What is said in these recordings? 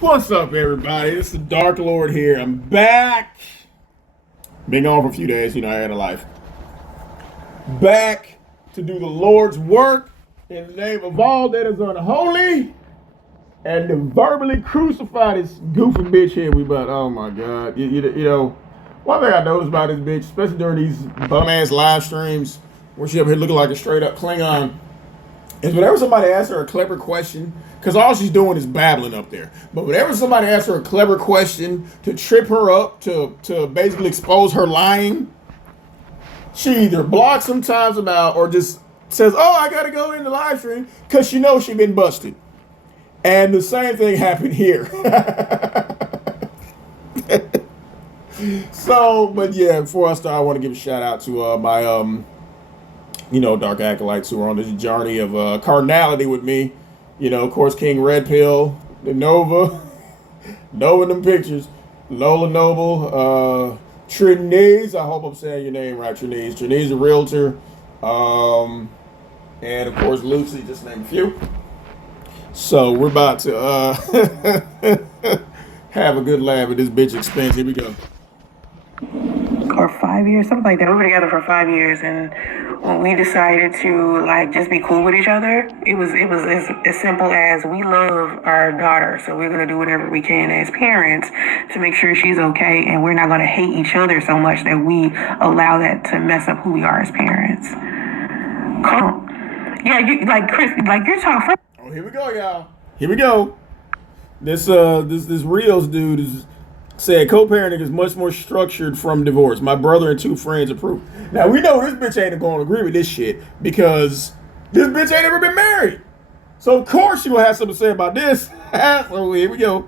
What's up, everybody? It's the Dark Lord here. I'm back. Been gone for a few days. I had a life. Back to do the Lord's work in the name of all that is unholy and to verbally crucify this goofy bitch here. Oh my God. One thing I noticed about this bitch, especially during these bum-ass live streams where she up here looking like a straight-up Klingon, is whenever somebody asks her a clever question, because all she's doing is babbling up there. But whenever somebody asks her a clever question to trip her up, to basically expose her lying, she either blocks them, times them out, or just says, "Oh, I gotta go in the live stream," because she knows she's been busted. And the same thing happened here. But yeah, before I start, I want to give a shout out to my dark acolytes who are on this journey of carnality with me. Of course, King Red Pill, the Nova them pictures, Lola Noble, Trinise, I hope I'm saying your name right, Trinise, a realtor, and of course Lucy, just name a few. So we're about to have a good laugh at this bitch expense. Here we go. Or 5 years, something like that. We were together for 5 years, and when we decided to just be cool with each other, it was as simple as we love our daughter, so we're gonna do whatever we can as parents to make sure she's okay, and we're not gonna hate each other so much that we allow that to mess up who we are as parents. Come on. Yeah, Chris, you're talking. Oh, here we go, y'all. Here we go. This Rios dude is said co-parenting is much more structured from divorce. My brother and two friends approve. Now we know this bitch ain't going to agree with this shit because this bitch ain't ever been married. So of course she will have something to say about this. So here we go.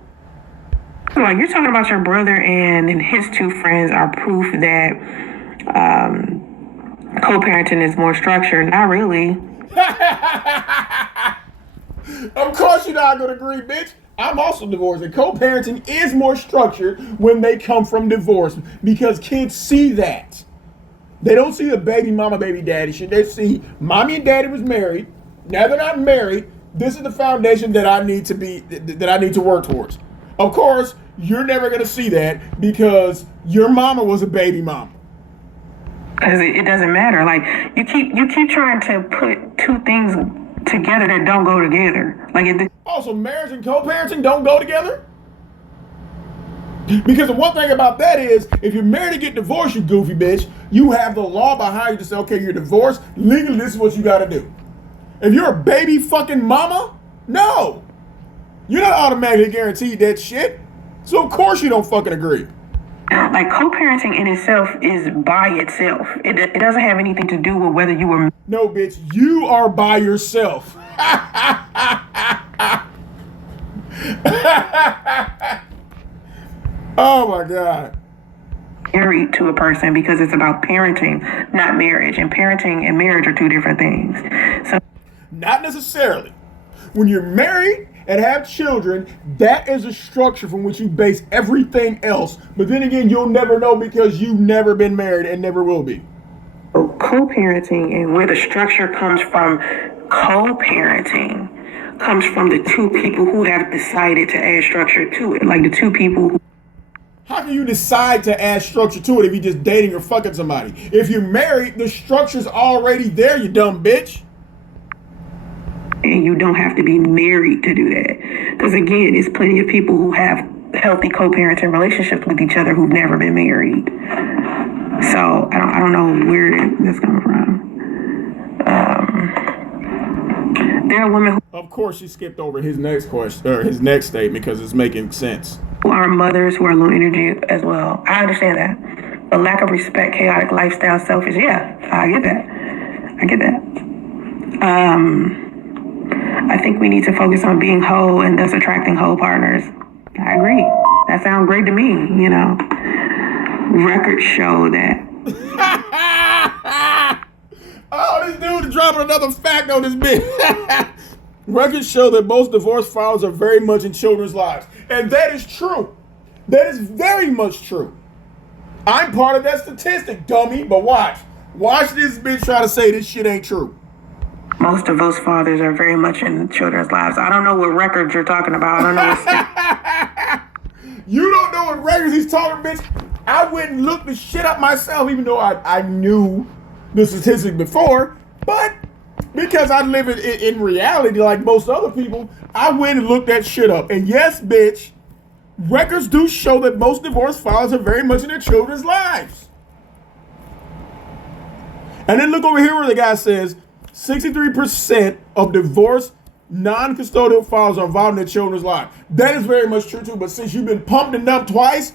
You're talking about your brother and his two friends are proof that co-parenting is more structured. Not really. Of course you're not going to agree, bitch. I'm also divorced, and co-parenting is more structured when they come from divorce because kids see that. They don't see the baby mama, baby daddy shit. They see mommy and daddy was married. Now they're not married. This is the foundation that I need to work towards. Of course, you're never gonna see that because your mama was a baby mama. Because it doesn't matter. You keep trying to put two things together that don't go together. Also, marriage and co-parenting don't go together? Because the one thing about that is, if you're married and get divorced, you goofy bitch, you have the law behind you to say, okay, you're divorced, legally this is what you gotta do. If you're a baby fucking mama, no. You're not automatically guaranteed that shit. So of course you don't fucking agree. Co-parenting in itself is by itself. It doesn't have anything to do with whether you were... No, bitch, you are by yourself. Oh my God. Married to a person because it's about parenting, not marriage. And parenting and marriage are two different things. So, not necessarily. When you're married and have children, that is a structure from which you base everything else. But then again, you'll never know because you've never been married and never will be. Co-parenting and where the structure comes from, co-parenting comes from the two people who have decided to add structure to it. The two people who... How can you decide to add structure to it if you're just dating or fucking somebody? If you're married, the structure's already there, you dumb bitch. And you don't have to be married to do that. Because again, there's plenty of people who have healthy co-parenting relationships with each other who've never been married. So I don't know where that's coming from. There are women who... Of course, she skipped over his next question or his next statement because it's making sense. Who are mothers who are low energy as well. I understand that. The lack of respect, chaotic lifestyle, selfish. Yeah, I get that. I think we need to focus on being whole and thus attracting whole partners. I agree. That sounds great to me, Records show that. Oh, this dude is dropping another fact on this bitch. Records show that most divorce files are very much in children's lives. And that is true. That is very much true. I'm part of that statistic, dummy. But watch. Watch this bitch try to say this shit ain't true. Most of those fathers are very much in children's lives. I don't know what records you're talking about. I don't know what You don't know what records he's talking, bitch. I went and looked the shit up myself, even though I knew the statistic before. But because I live in reality like most other people, I went and looked that shit up. And yes, bitch, records do show that most divorce fathers are very much in their children's lives. And then look over here where the guy says 63% of divorced non-custodial fathers are involved in their children's lives. That is very much true too, but since you've been pumped and dumped twice,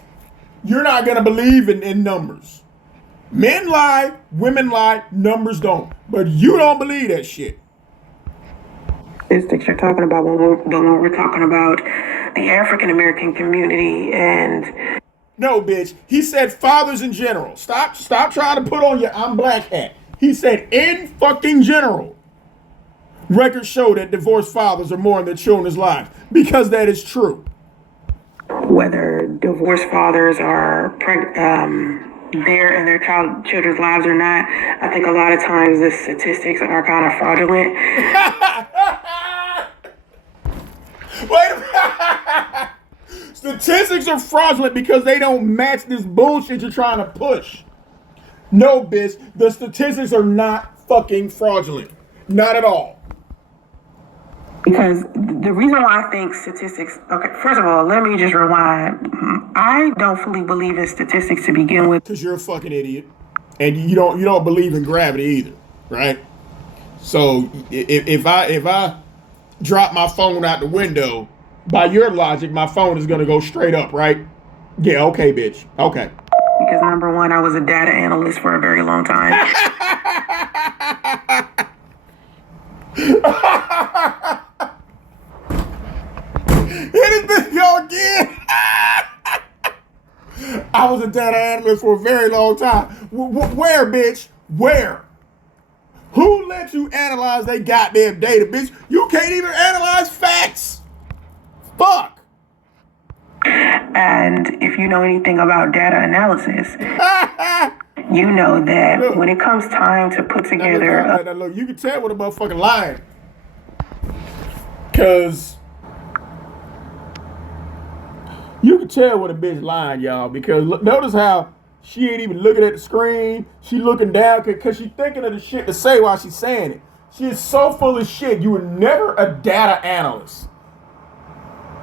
you're not going to believe in numbers. Men lie, women lie, numbers don't. But you don't believe that shit. Statistics you're talking about when we're talking about the African American community and no, bitch. He said fathers in general. Stop trying to put on your I'm black hat. He said in fucking general. Records show that divorced fathers are more in their children's lives because that is true. Whether divorced fathers are there in their children's lives or not, I think a lot of times the statistics are kind of fraudulent. Wait a minute. Statistics are fraudulent because they don't match this bullshit you're trying to push. No, bitch, the statistics are not fucking fraudulent. Not at all. Because the reason why I think statistics, okay, first of all, let me just rewind. I don't fully believe in statistics to begin with. Because you're a fucking idiot. And you don't believe in gravity either, right? So if I drop my phone out the window, by your logic, my phone is gonna go straight up, right? Yeah, okay, bitch. Okay. Because number one, I was a data analyst for a very long time. Hit this go again. I was a data analyst for a very long time. Where, bitch? Where? Who let you analyze they goddamn data, bitch? You can't even analyze facts. Fuck. And if you know anything about data analysis, you know that look, when it comes time to put together... Look, you can tell when a motherfucker lying. Because... you can tell when a bitch lying, y'all. Because notice how she ain't even looking at the screen. She looking down because she thinking of the shit to say while she's saying it. She is so full of shit. You were never a data analyst.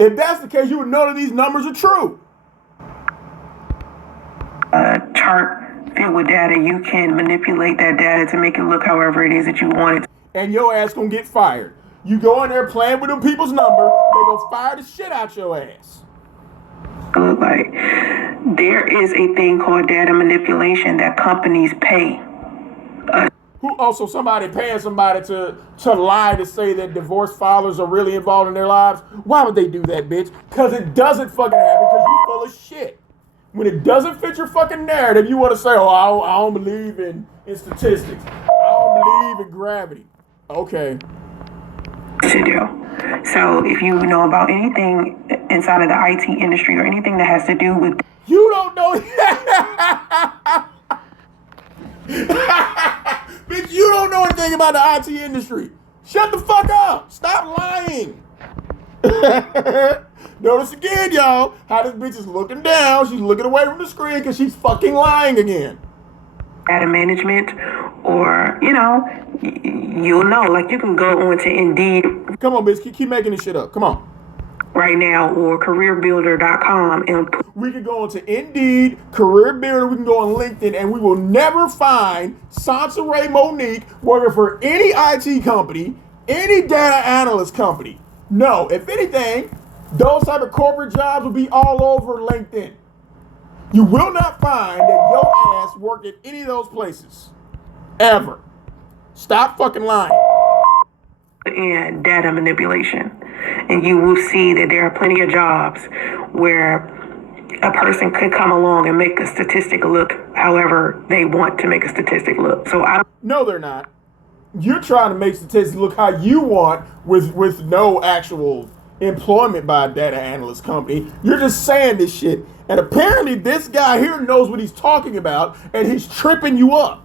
If that's the case, you would know that these numbers are true. A chart filled with data, you can manipulate that data to make it look however it is that you want it. And your ass gonna get fired. You go in there playing with them people's number, they gonna fire the shit out your ass. Look like there is a thing called data manipulation that companies pay. Who also somebody paying somebody to lie to say that divorced fathers are really involved in their lives? Why would they do that, bitch? Because it doesn't fucking happen because you're full of shit. When it doesn't fit your fucking narrative, you want to say, oh, I don't believe in statistics. I don't believe in gravity. Okay. To do. So if you know about anything inside of the IT industry or anything that has to do with... You don't know... Bitch, you don't know anything about the IT industry. Shut the fuck up. Stop lying. Notice again, y'all, how this bitch is looking down. She's looking away from the screen because she's fucking lying again. Data management, or, you know, you'll know. Like, you can go on to Indeed. Come on, bitch. Keep making this shit up. Come on. Right now, or careerbuilder.com. And we can go on to Indeed, Career Builder, we can go on LinkedIn, and we will never find Soncerae Monique working for any IT company, any data analyst company. No, if anything, those type of corporate jobs will be all over LinkedIn. You will not find that your ass worked at any of those places. Ever. Stop fucking lying. And data manipulation. And you will see that there are plenty of jobs where a person could come along and make a statistic look however they want to make a statistic look. So I don't... No, they're not. You're trying to make statistics look how you want with no actual employment by a data analyst company. You're just saying this shit. And apparently this guy here knows what he's talking about and he's tripping you up.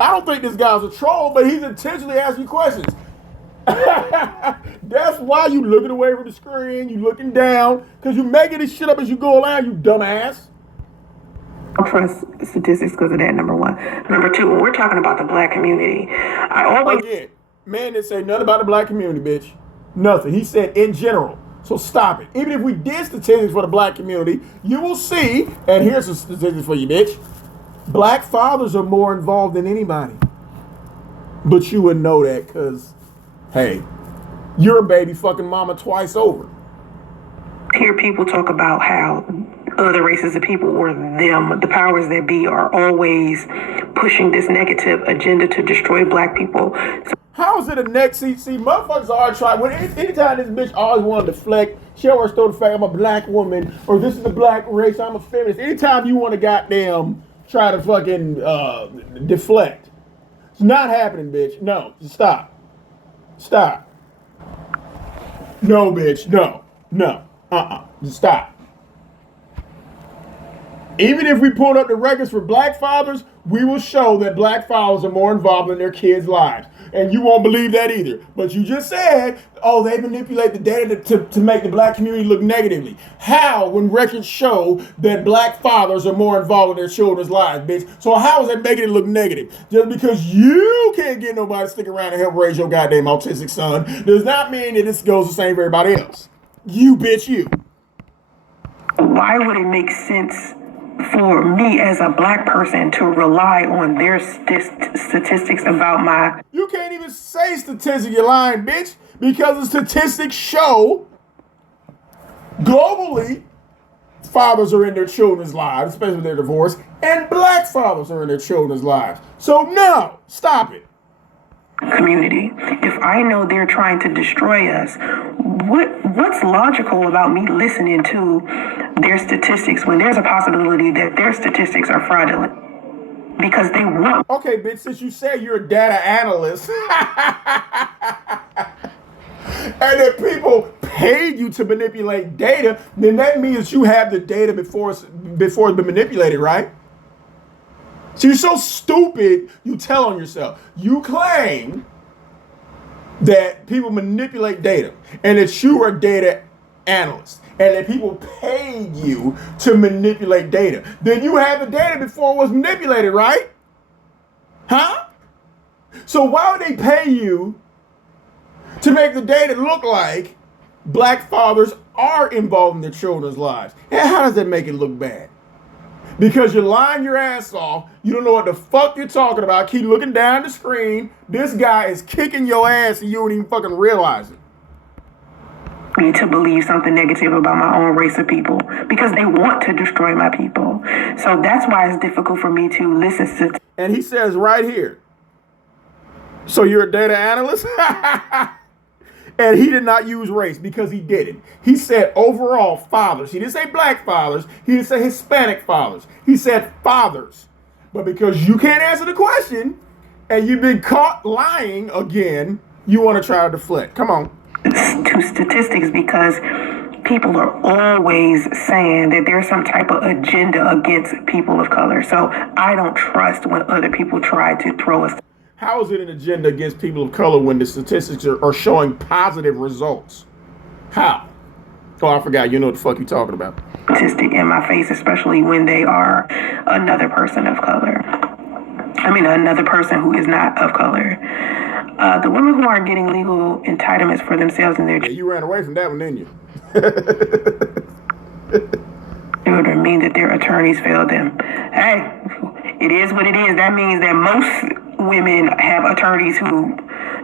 I don't think this guy's a troll, but he's intentionally asking questions. That's why you looking away from the screen, you looking down, because you making this shit up as you go along, you dumbass. I don't trust statistics because of that, number one. Number two, when we're talking about the black community, I always... Again, man didn't say nothing about the black community, bitch. Nothing. He said in general. So stop it. Even if we did statistics for the black community, you will see, and here's some statistics for you, bitch. Black fathers are more involved than anybody. But you wouldn't know that because, hey, you're a baby fucking mama twice over. Hear people talk about how other races of people or them, the powers that be, are always pushing this negative agenda to destroy black people. So how is it a next see, motherfuckers are trying, when anytime this bitch always want to deflect, she always throw the fact I'm a black woman, or this is the black race, I'm a feminist. Anytime you want to goddamn try to fucking deflect. It's not happening, bitch. No, stop. Stop. No, bitch, no. Just stop. Even if we pulled up the records for black fathers, we will show that black fathers are more involved in their kids' lives. And you won't believe that either. But you just said, oh, they manipulate the data to make the black community look negatively. How, when records show that black fathers are more involved in their children's lives, bitch? So how is that making it look negative? Just because you can't get nobody to stick around and help raise your goddamn autistic son does not mean that this goes the same for everybody else. You, bitch, you. Why would it make sense for me as a black person to rely on their statistics about my... You can't even say statistics, you're lying, bitch, because the statistics show globally fathers are in their children's lives, especially when they're divorced, and black fathers are in their children's lives. So no, stop it. Community. If I know they're trying to destroy us, what's logical about me listening to their statistics when there's a possibility that their statistics are fraudulent? Because they want... Okay, bitch, since you say you're a data analyst and that people paid you to manipulate data, then that means you have the data before it's been manipulated, right? So you're so stupid, you tell on yourself. You claim that people manipulate data and that you are a data analyst and that people paid you to manipulate data. Then you had the data before it was manipulated, right? Huh? So why would they pay you to make the data look like black fathers are involved in their children's lives? And how does that make it look bad? Because you're lying your ass off. You don't know what the fuck you're talking about. Keep looking down the screen. This guy is kicking your ass and you don't even fucking realize it. Me to believe something negative about my own race of people because they want to destroy my people. So that's why it's difficult for me to listen to... And he says right here, so you're a data analyst? And he did not use race because he didn't. He said overall fathers. He didn't say black fathers. He didn't say Hispanic fathers. He said fathers. But because you can't answer the question and you've been caught lying again, you want to try to deflect. Come on. To statistics because people are always saying that there's some type of agenda against people of color. So I don't trust when other people try to throw us. How is it an agenda against people of color when the statistics are showing positive results? How? Oh, I forgot. You know what the fuck you're talking about. Statistic in my face, especially when they are another person of color. I mean, another person who is not of color. The women who are getting legal entitlements for themselves and their... Yeah, you ran away from that one, didn't you? children mean that their attorneys failed them. Hey, it is what it is. That means that most women have attorneys who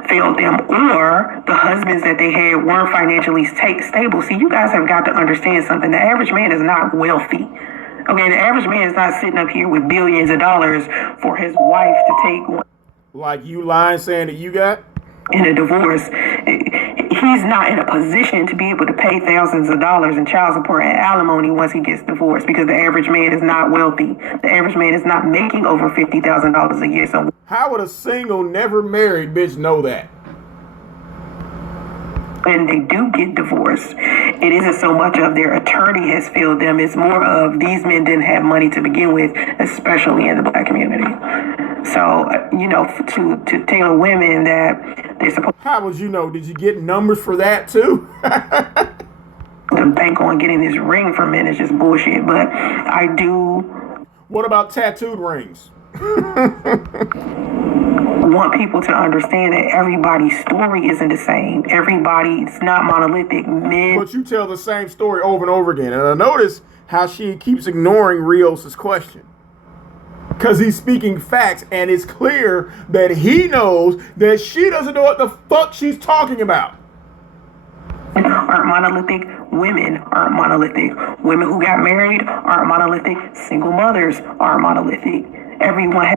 failed them, or the husbands that they had weren't financially stable. See, you guys have got to understand something. The average man is not wealthy. Okay, the average man is not sitting up here with billions of dollars for his wife to take. Like you lying saying that you got? In a divorce, he's not in a position to be able to pay thousands of dollars in child support and alimony once he gets divorced, because the average man is not wealthy. The average man is not making over $50,000 a year. So how would a single, never married bitch know that? When they do get divorced, it isn't so much of their attorney has failed them. It's more of these men didn't have money to begin with, especially in the black community. So, to tell women that They're supposed How would you know? Did you get numbers for that too? to bank on getting this ring from men is just bullshit. But I do What about tattooed rings? want people to understand that everybody's story isn't the same. Everybody's not monolithic. Men. But you tell the same story over and over again. And I notice how she keeps ignoring Rios' question. Because he's speaking facts, and it's clear that he knows that she doesn't know what the fuck she's talking about. Aren't monolithic. Women aren't monolithic. Women who got married aren't monolithic. Single mothers aren't monolithic. Everyone.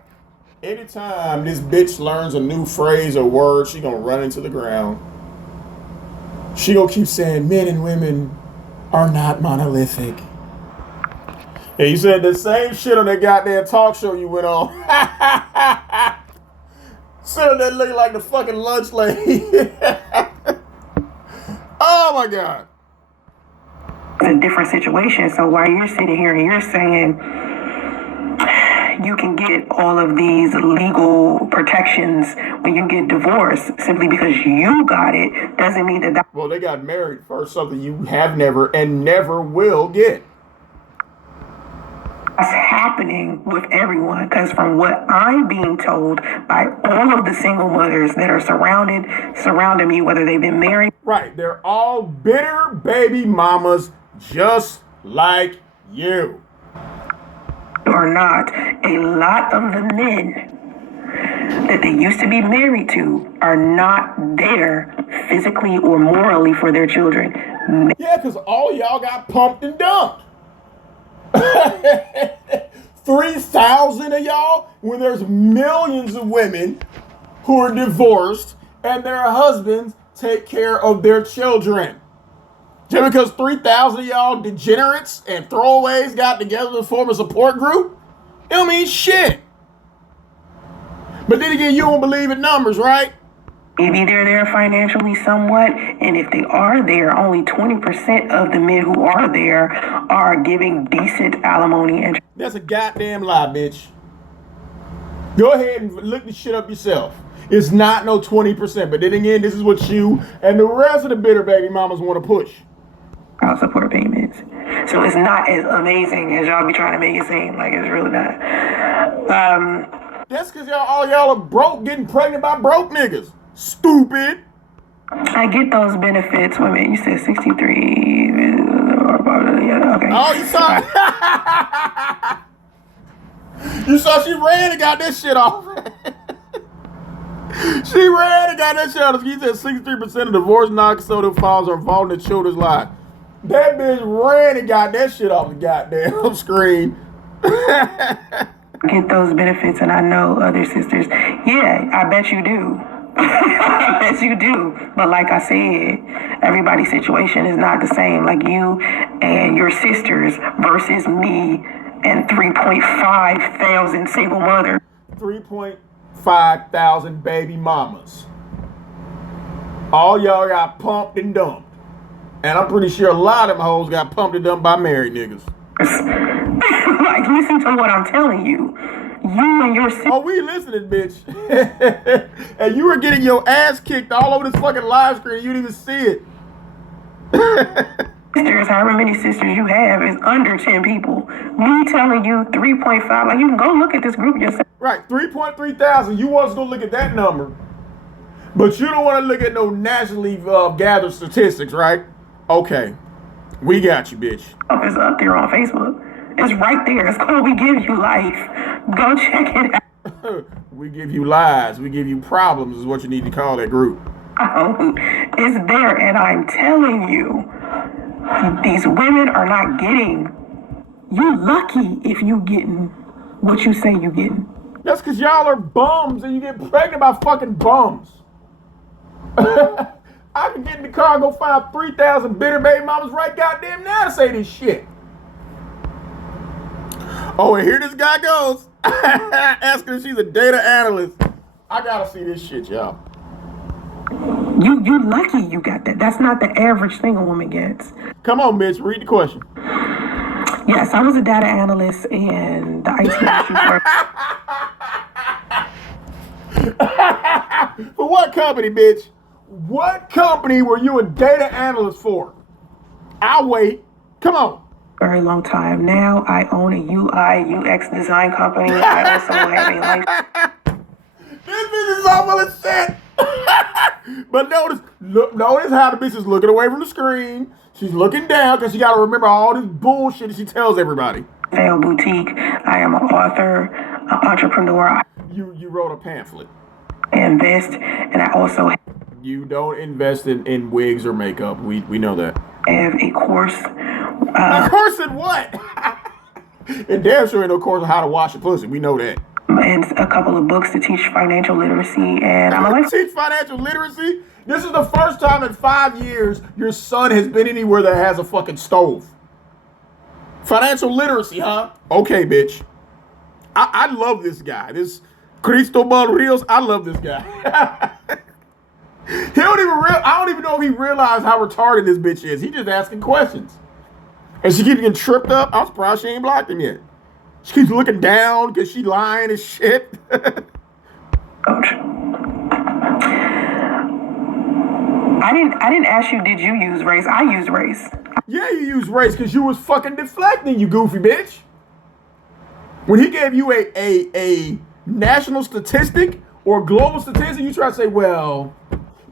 Anytime this bitch learns a new phrase or word, she gonna run into the ground. She gonna keep saying men and women are not monolithic. And you said the same shit on that goddamn talk show you went on. So that looking like the fucking lunch lady. Oh my God. It's a different situation. So while you're sitting here and you're saying you can get all of these legal protections when you get divorced simply because you got it, doesn't mean that. Well, they got married first, something you have never and never will get. That's happening with everyone, because from what I'm being told by all of the single mothers that are surrounding me, whether they've been married. Right, they're all bitter baby mamas just like you. Or not, a lot of the men that they used to be married to are not there physically or morally for their children. Yeah, because all y'all got pumped and dumped. 3,000 of y'all, when there's millions of women who are divorced and their husbands take care of their children. Just because 3,000 of y'all degenerates and throwaways got together to form a support group, it don't mean shit. But then again, you don't believe in numbers, right? Maybe they're there financially somewhat, and if they are there, only 20% of the men who are there are giving decent alimony. And that's a goddamn lie, bitch. Go ahead and look the shit up yourself. It's not no 20%, but then again, this is what you and the rest of the bitter baby mamas want to push. child support payments. So it's not as amazing as y'all be trying to make it seem. Like, it's really not. That's because all y'all are broke, getting pregnant by broke niggas. Stupid. I get those benefits, women. You said 63. Yeah, okay. Oh, you saw it. You saw she ran and got that shit off. She ran and got that shit off. She said 63% of divorce non-custodial files are involved in the children's lives. That bitch ran and got that shit off the goddamn screen. Get those benefits, and I know other sisters. Yeah, I bet you do. I bet you do. But like I said, everybody's situation is not the same. Like you and your sisters versus me and 3.5 thousand single mothers. 3.5 thousand baby mamas. All y'all got pumped and dumped. And I'm pretty sure a lot of them hoes got pumped and dumped by married niggas. Like, listen to what I'm telling you. You and your sisters. Oh, we listening, bitch. And you were getting your ass kicked all over this fucking live screen and you didn't even see it. Sisters, however many sisters you have, is under 10 people. Me telling you 3.5, like, you can go look at this group yourself. Right, 3.3 thousand. You want us to go look at that number. But you don't want to look at no nationally gathered statistics, right? Okay. We got you, bitch. It's up there on Facebook. It's right there. It's called We Give You Life. Go check it out. We give you lies. We give you problems is what you need to call that group. It's there, and I'm telling you, these women are not getting. You lucky if you getting what you say you getting. That's because y'all are bums and you get pregnant by fucking bums. I can get in the car and go find 3,000 bitter baby mamas right goddamn now to say this shit. Oh, and here this guy goes. Asking if she's a data analyst. I gotta see this shit, y'all. You lucky you got that. That's not the average thing a woman gets. Come on, bitch. Read the question. Yes, I was a data analyst in the IT industry. For what company, bitch? What company were you a data analyst for? I'll wait. Come on. Very long time. Now I own a UI UX design company. I also have a life. This bitch is all full of shit. But notice how the bitch is looking away from the screen. She's looking down because she got to remember all this bullshit that she tells everybody. Sale boutique. I am an author, an entrepreneur. You wrote a pamphlet. I invest, and I also You don't invest in wigs or makeup. We know that. have a course. A course in what? And damn sure ain't no course on how to wash a pussy. We know that. And a couple of books to teach financial literacy, and I'm a life. Teach financial literacy? This is the first time in 5 years your son has been anywhere that has a fucking stove. Financial literacy, huh? Okay, bitch. I love this guy. This Cristobal Rios, I love this guy. I don't even know if he realized how retarded this bitch is. He just asking questions. And she keeps getting tripped up. I'm surprised she ain't blocked him yet. She keeps looking down because she lying and shit. I didn't ask you, did you use race? I used race. Yeah, you used race because you was fucking deflecting, you goofy bitch. When he gave you a national statistic or global statistic, you try to say, well,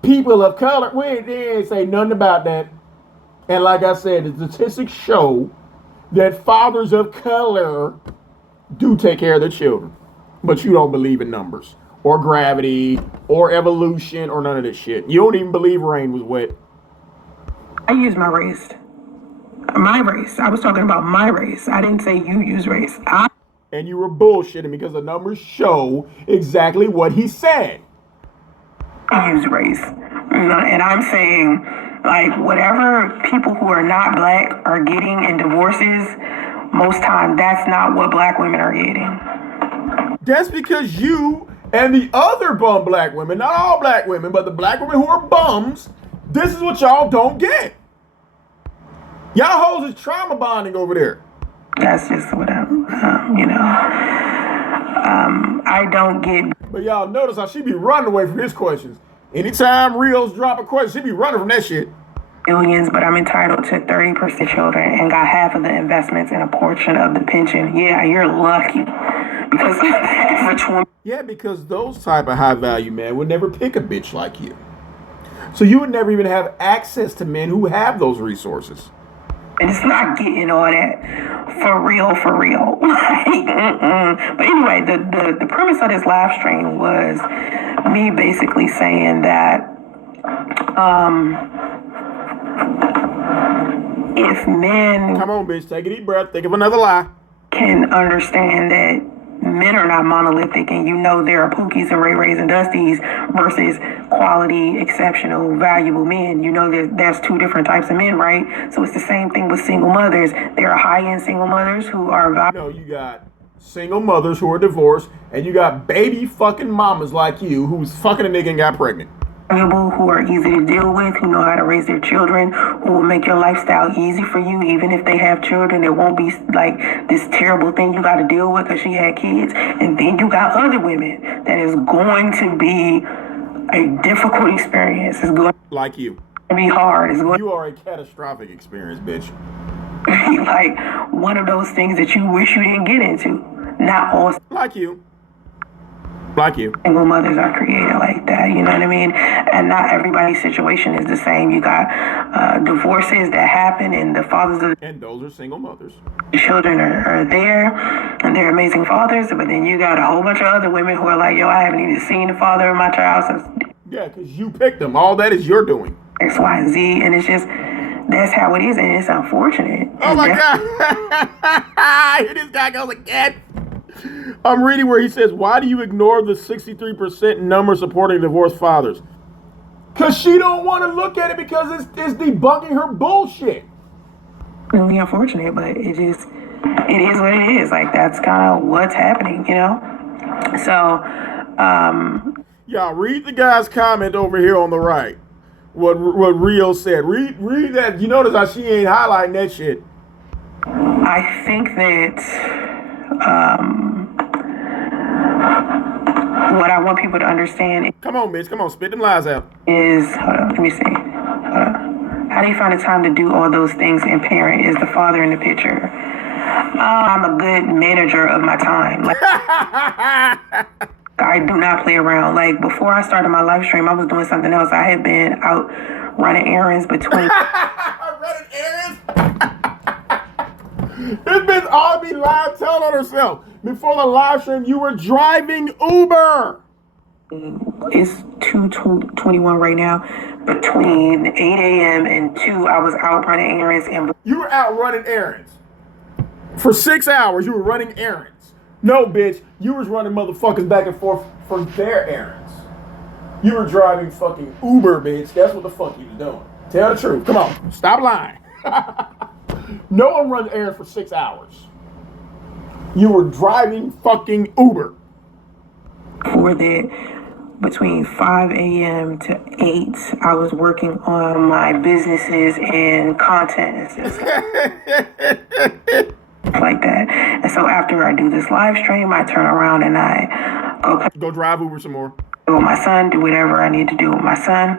people of color, they didn't say nothing about that. And like I said, the statistics show that fathers of color do take care of their children. But you don't believe in numbers or gravity or evolution or none of this shit. You don't even believe rain was wet. I used my race. My race. I was talking about my race. I didn't say you use race. And you were bullshitting because the numbers show exactly what he said. I use race. And I'm saying, like, whatever people who are not black are getting in divorces, most time that's not what black women are getting. That's because you and the other bum black women, not all black women, but the black women who are bums, this is what y'all don't get. Y'all hoes is trauma bonding over there. That's just what I don't get. But y'all notice how she be running away from his questions. Anytime Rios drop a question, she be running from that shit. Billions, but I'm entitled to 30% children and got half of the investments and a portion of the pension. Yeah, you're lucky. Because the average woman. Yeah, because those type of high value men would never pick a bitch like you. So you would never even have access to men who have those resources. And it's not getting all that for real. But anyway, the premise of this live stream was me basically saying that if men... Come on, bitch. Take a deep breath. Think of another lie. ...can understand that men are not monolithic, and there are Pookies and Ray Rays and Dusties versus quality, exceptional, valuable men. There's two different types of men, right? So it's the same thing with single mothers. There are high-end single mothers who are valuable. No, you got single mothers who are divorced, and you got baby fucking mamas like you who's fucking a nigga and got pregnant. Who are easy to deal with, who know how to raise their children, who will make your lifestyle easy for you, even if they have children. It won't be like this terrible thing you got to deal with because she had kids. And then you got other women that is going to be a difficult experience. It's going like you. to be hard. You are a catastrophic experience, bitch. Like one of those things that you wish you didn't get into. Not all. Like you. Single mothers are created like that, you know what I mean? And not everybody's situation is the same. You got divorces that happen, and the fathers of and those are single mothers. The children are there, and they're amazing fathers. But then you got a whole bunch of other women who are like, yo, I haven't even seen the father of my child since. Yeah, because you picked them. All that is your doing. X, Y, and Z, and it's just that's how it is, and it's unfortunate. Oh my God! Here this guy goes again. I'm reading where he says, why do you ignore the 63% number supporting divorced fathers? Because she don't want to look at it because it's debunking her bullshit. Really unfortunate, but it is what it is. Like, that's kind of what's happening, So, y'all, read the guy's comment over here on the right. What Rio said. Read that. You notice how she ain't highlighting that shit. I think that what I want people to understand Come on, bitch. Come on, spit them lies out. is, hold on, let me see. Hold on. How do you find the time to do all those things and parent? Is the father in the picture? I'm a good manager of my time. Like, I do not play around. Like, before I started my live stream, I was doing something else. I had been out running errands between. Running errands? This bitch all be live telling on herself. Before the live stream, you were driving Uber. It's 2:21 right now. Between 8 a.m. and 2, I was out running errands. And you were out running errands. For 6 hours, you were running errands. No, bitch, you was running motherfuckers back and forth for their errands. You were driving fucking Uber, bitch. That's what the fuck you was doing. Tell the truth. Come on, stop lying. No one runs errands for 6 hours. You were driving fucking Uber. For that, between 5 a.m. to 8, I was working on my businesses and content and stuff like that. And so after I do this live stream, I turn around and I go drive Uber some more. With my son, do whatever I need to do with my son.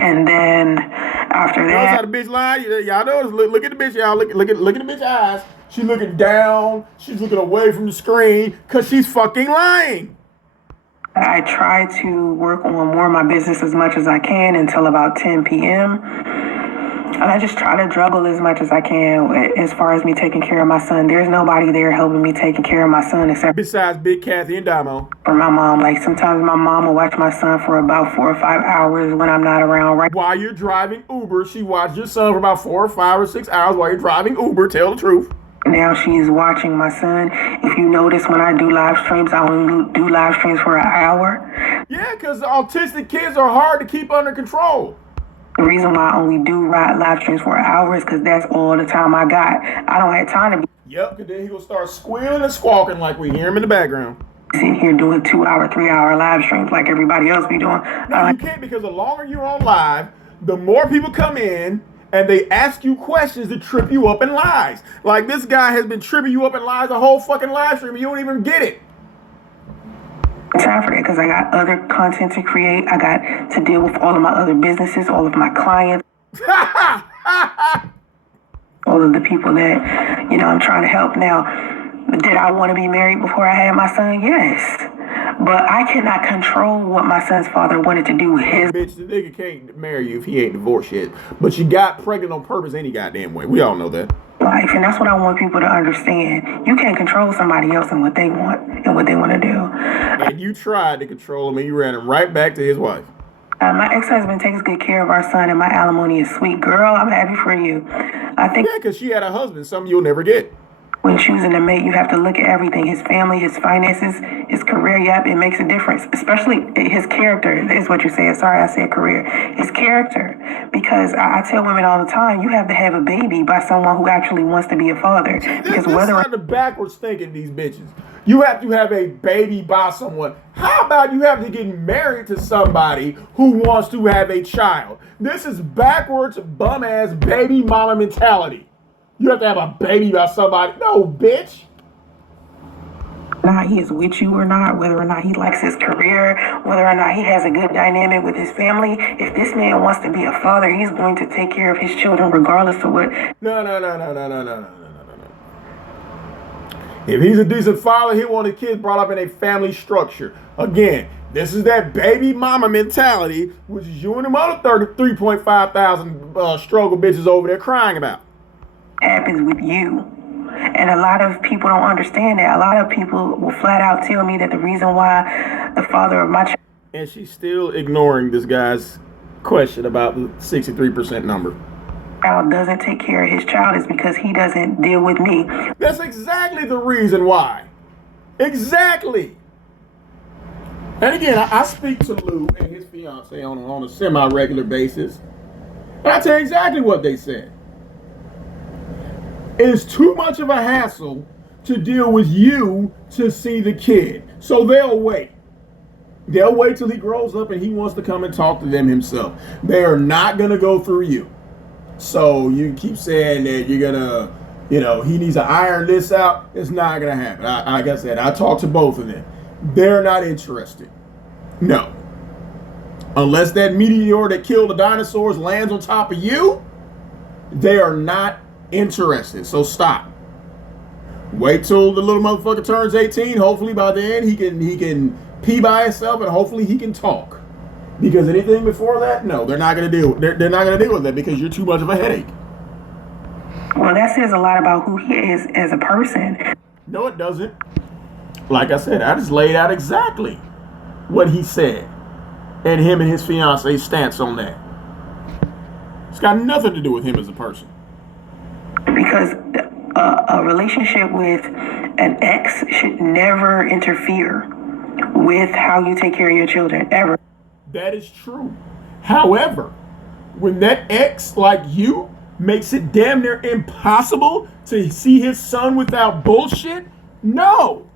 And then after that, how the bitch lie? Y'all know. Look at the bitch, y'all. Look at the bitch eyes. She's looking down. She's looking away from the screen because she's fucking lying. I try to work on more of my business as much as I can until about 10 p.m. And I just try to juggle as much as I can as far as me taking care of my son. There's nobody there helping me taking care of my son except besides Big Kathy and Damo. For my mom. Like, sometimes my mom will watch my son for about 4 or 5 hours when I'm not around. Right while you're driving Uber, she watched your son for about 4 or 5 or 6 hours while you're driving Uber. Tell the truth. Now she's watching my son. If you notice, when I do live streams, I only do live streams for an hour. Yeah, because autistic kids are hard to keep under control. The reason why I only do live streams for an hour is because that's all the time I got. I don't have time to be. Yep, because then he will start squealing and squawking like we hear him in the background. Sitting here doing 2 hour, 3 hour live streams like everybody else be doing. No, you can't, because the longer you're on live, the more people come in and they ask you questions to trip you up in lies. Like, this guy has been tripping you up in lies the whole fucking live stream and you don't even get it. Time for that, because I got other content to create. I got to deal with all of my other businesses, all of my clients, all of the people that, I'm trying to help now. Did I want to be married before I had my son? Yes. But I cannot control what my son's father wanted to do with his. Bitch, the nigga can't marry you if he ain't divorced yet. But you got pregnant on purpose any goddamn way. We all know that. Life, and that's what I want people to understand. You can't control somebody else and what they want and what they want to do. And you tried to control him and you ran him right back to his wife. My ex-husband takes good care of our son, and my alimony is sweet. Girl, I'm happy for you. I think. Yeah, because she had a husband, something you'll never get. When choosing a mate, you have to look at everything. His family, his finances, his career. Yep, it makes a difference. Especially his character is what you said. Sorry, I said career. His character. Because I tell women all the time, you have to have a baby by someone who actually wants to be a father. Because whether this is the backwards thinking, these bitches. You have to have a baby by someone. How about you have to get married to somebody who wants to have a child? This is backwards, bum-ass baby mama mentality. You have to have a baby by somebody. No, bitch. Not he is with you or not, whether or not he likes his career, whether or not he has a good dynamic with his family. If this man wants to be a father, he's going to take care of his children regardless of what. No. If he's a decent father, he'll want his kids brought up in a family structure. Again, this is that baby mama mentality, which is you and them other 3.5 thousand struggle bitches over there crying about. Happens with you. And a lot of people don't understand that. A lot of people will flat out tell me that the reason why the father of my child. And she's still ignoring this guy's question about the 63% number. Doesn't take care of his child is because he doesn't deal with me. That's exactly the reason why. Exactly. And again, I speak to Lou and his fiance on a semi-regular basis. And I tell you exactly what they said. It's too much of a hassle to deal with you to see the kid. So they'll wait. They'll wait till he grows up and he wants to come and talk to them himself. They are not going to go through you. So you keep saying that you're going to, he needs to iron this out. It's not going to happen. Like I said, I talked to both of them. They're not interested. No. Unless that meteor that killed the dinosaurs lands on top of you, they are not interested. So stop. Wait till the little motherfucker turns 18. Hopefully by then he can pee by himself, and hopefully he can talk. Because anything before that, no, they're not gonna deal. They're not gonna deal with that because you're too much of a headache. Well, that says a lot about who he is as a person. No, it doesn't. Like I said, I just laid out exactly what he said, and him and his fiance's stance on that. It's got nothing to do with him as a person. Because a relationship with an ex should never interfere with how you take care of your children, ever. That is true. However, when that ex, like you, makes it damn near impossible to see his son without bullshit, no.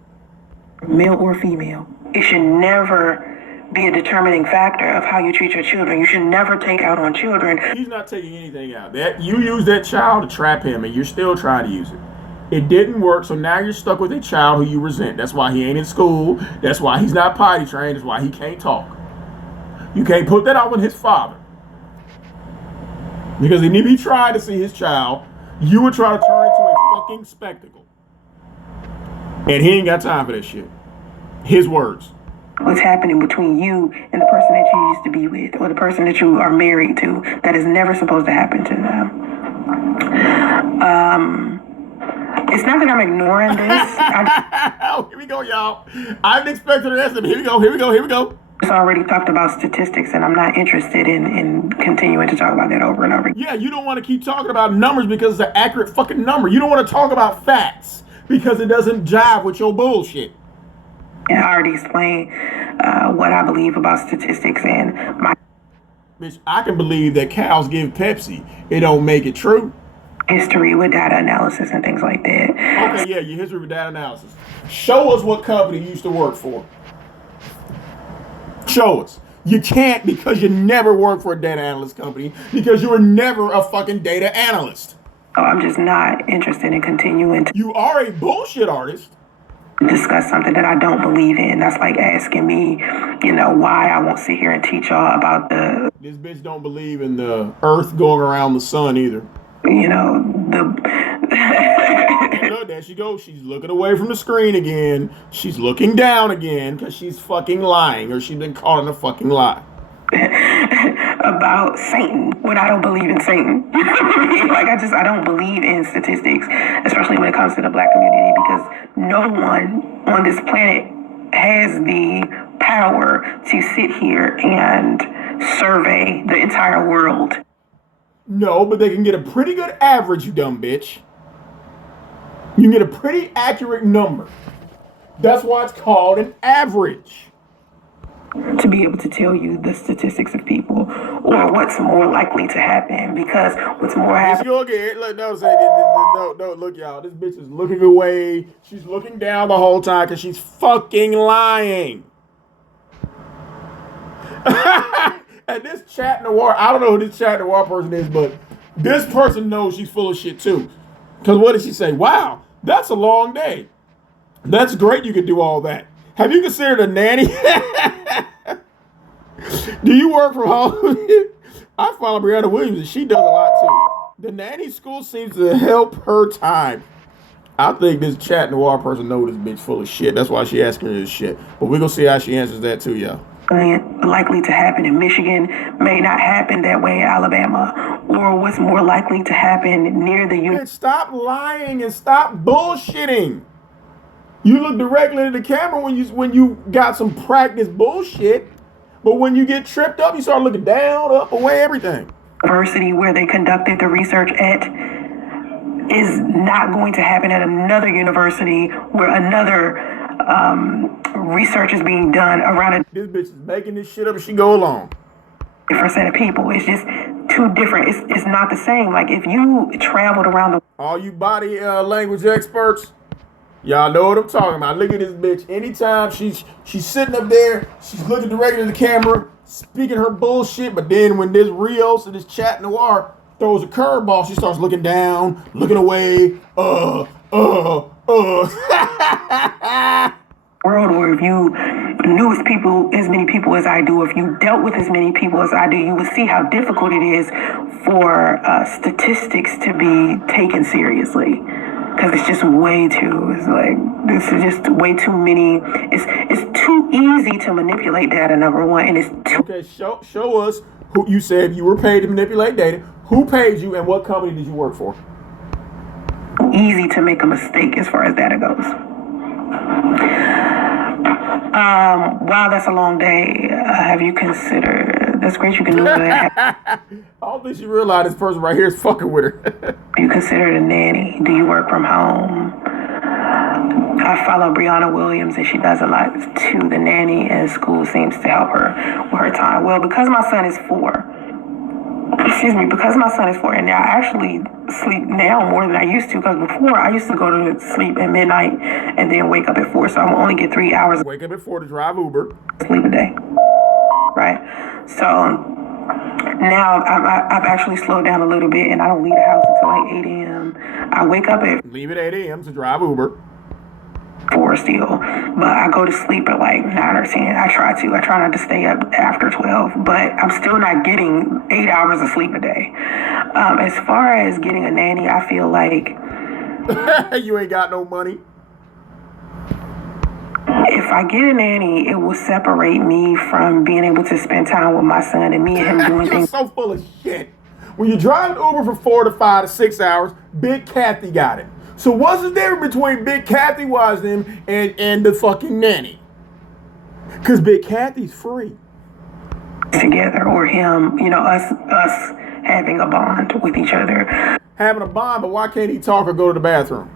Male or female, it should never be a determining factor of how you treat your children. You should never take out on children. He's not taking anything out. That you use that child to trap him, and you're still trying to use it. It didn't work, so now you're stuck with a child who you resent. That's why he ain't in school. That's why he's not potty trained. That's why he can't talk. You can't put that out on his father. Because if he tried to see his child, you would try to turn it into a fucking spectacle. And he ain't got time for that shit. His words. What's happening between you and the person that you used to be with, or the person that you are married to, that is never supposed to happen to them. It's not that I'm ignoring this. Oh, here we go, y'all. I didn't expect her to answer, but here we go. It's already talked about statistics, and I'm not interested in continuing to talk about that over and over. Yeah, you don't want to keep talking about numbers because it's an accurate fucking number. You don't want to talk about facts because it doesn't jive with your bullshit. And I already explained what I believe about statistics and my... Bitch, I can believe that cows give Pepsi. It don't make it true. History with data analysis and things like that. Okay, yeah, your history with data analysis. Show us what company you used to work for. Show us. You can't because you never worked for a data analyst company because you were never a fucking data analyst. So I'm just not interested in continuing to... You are a bullshit artist. Discuss something that I don't believe in. That's like asking me, why I won't sit here and teach y'all about the... This bitch don't believe in the earth going around the sun either. Look, there she goes. She's looking away from the screen again. She's looking down again because she's fucking lying, or she's been caught in a fucking lie. About Satan, when I don't believe in Satan. I don't believe in statistics, especially when it comes to the black community, because no one on this planet has the power to sit here and survey the entire world. No, but they can get a pretty good average, you dumb bitch. You can get a pretty accurate number. That's why it's called an average. To be able to tell you the statistics of people or what's more likely to happen, because what's more happening... No, look, y'all. This bitch is looking away. She's looking down the whole time because she's fucking lying. And this chat noir, I don't know who this chat noir person is, but this person knows she's full of shit too. Because what did she say? Wow, that's a long day. That's great you could do all that. Have you considered a nanny? Do you work from home? I follow Brianna Williams and she does a lot too. The nanny school seems to help her time. I think this chat noir person knows this bitch full of shit. That's why she asking her this shit. But we're going to see how she answers that too, y'all. Likely to happen in Michigan may not happen that way in Alabama, or what's more likely to happen near the... Stop lying and stop bullshitting. You look directly into the camera when you got some practice bullshit, but when you get tripped up, you start looking down, up, away, everything. University where they conducted the research at is not going to happen at another university where another research is being done around a... This bitch is making this shit up as she go along. Different set of people. It's just too different. It's not the same. Like if you traveled around the... All you body language experts, y'all know what I'm talking about. Look at this bitch. Anytime she's sitting up there, she's looking directly at the camera, speaking her bullshit, but then when this Rios and this chat noir throws a curveball, she starts looking down, looking away, world, or if you knew as many people as I do, if you dealt with as many people as I do, you would see how difficult it is for statistics to be taken seriously. Because it's just way too. It's like this is just way too many. It's too easy to manipulate data. Number one, and it's too. Okay, show us who you said you were paid to manipulate data. Who paid you, and what company did you work for? Easy to make a mistake as far as data goes. Wow, that's a long day. Have you considered? That's great. You can do that. I don't think she realized this person right here is fucking with her. You consider a nanny? Do you work from home? I follow Brianna Williams, and she does a lot too. The nanny, and school seems to help her with her time. Well, because my son is 4. Because my son is 4, and I actually sleep now more than I used to. Because before, I used to go to sleep at midnight and then wake up at 4. So I'm only get 3 hours. Wake up at 4 to drive Uber. Sleep a day, right? So now I've actually slowed down a little bit, and I don't leave the house until like 8 a.m. I wake up at leave at 8 a.m. to drive Uber. 4 still, but I go to sleep at like 9 or 10. I try not to stay up after 12, but I'm still not getting 8 hours of sleep a day. As far as getting a nanny, I feel like you ain't got no money. If I get a nanny, it will separate me from being able to spend time with my son and me and him doing You're things. so full of shit. When you're driving Uber for 4 to 5 to 6 hours, Big Kathy got it. So what's the difference between Big Kathy Wasden and the fucking nanny? Because Big Kathy's free. Together, or him, us having a bond with each other. Having a bond, but why can't he talk or go to the bathroom?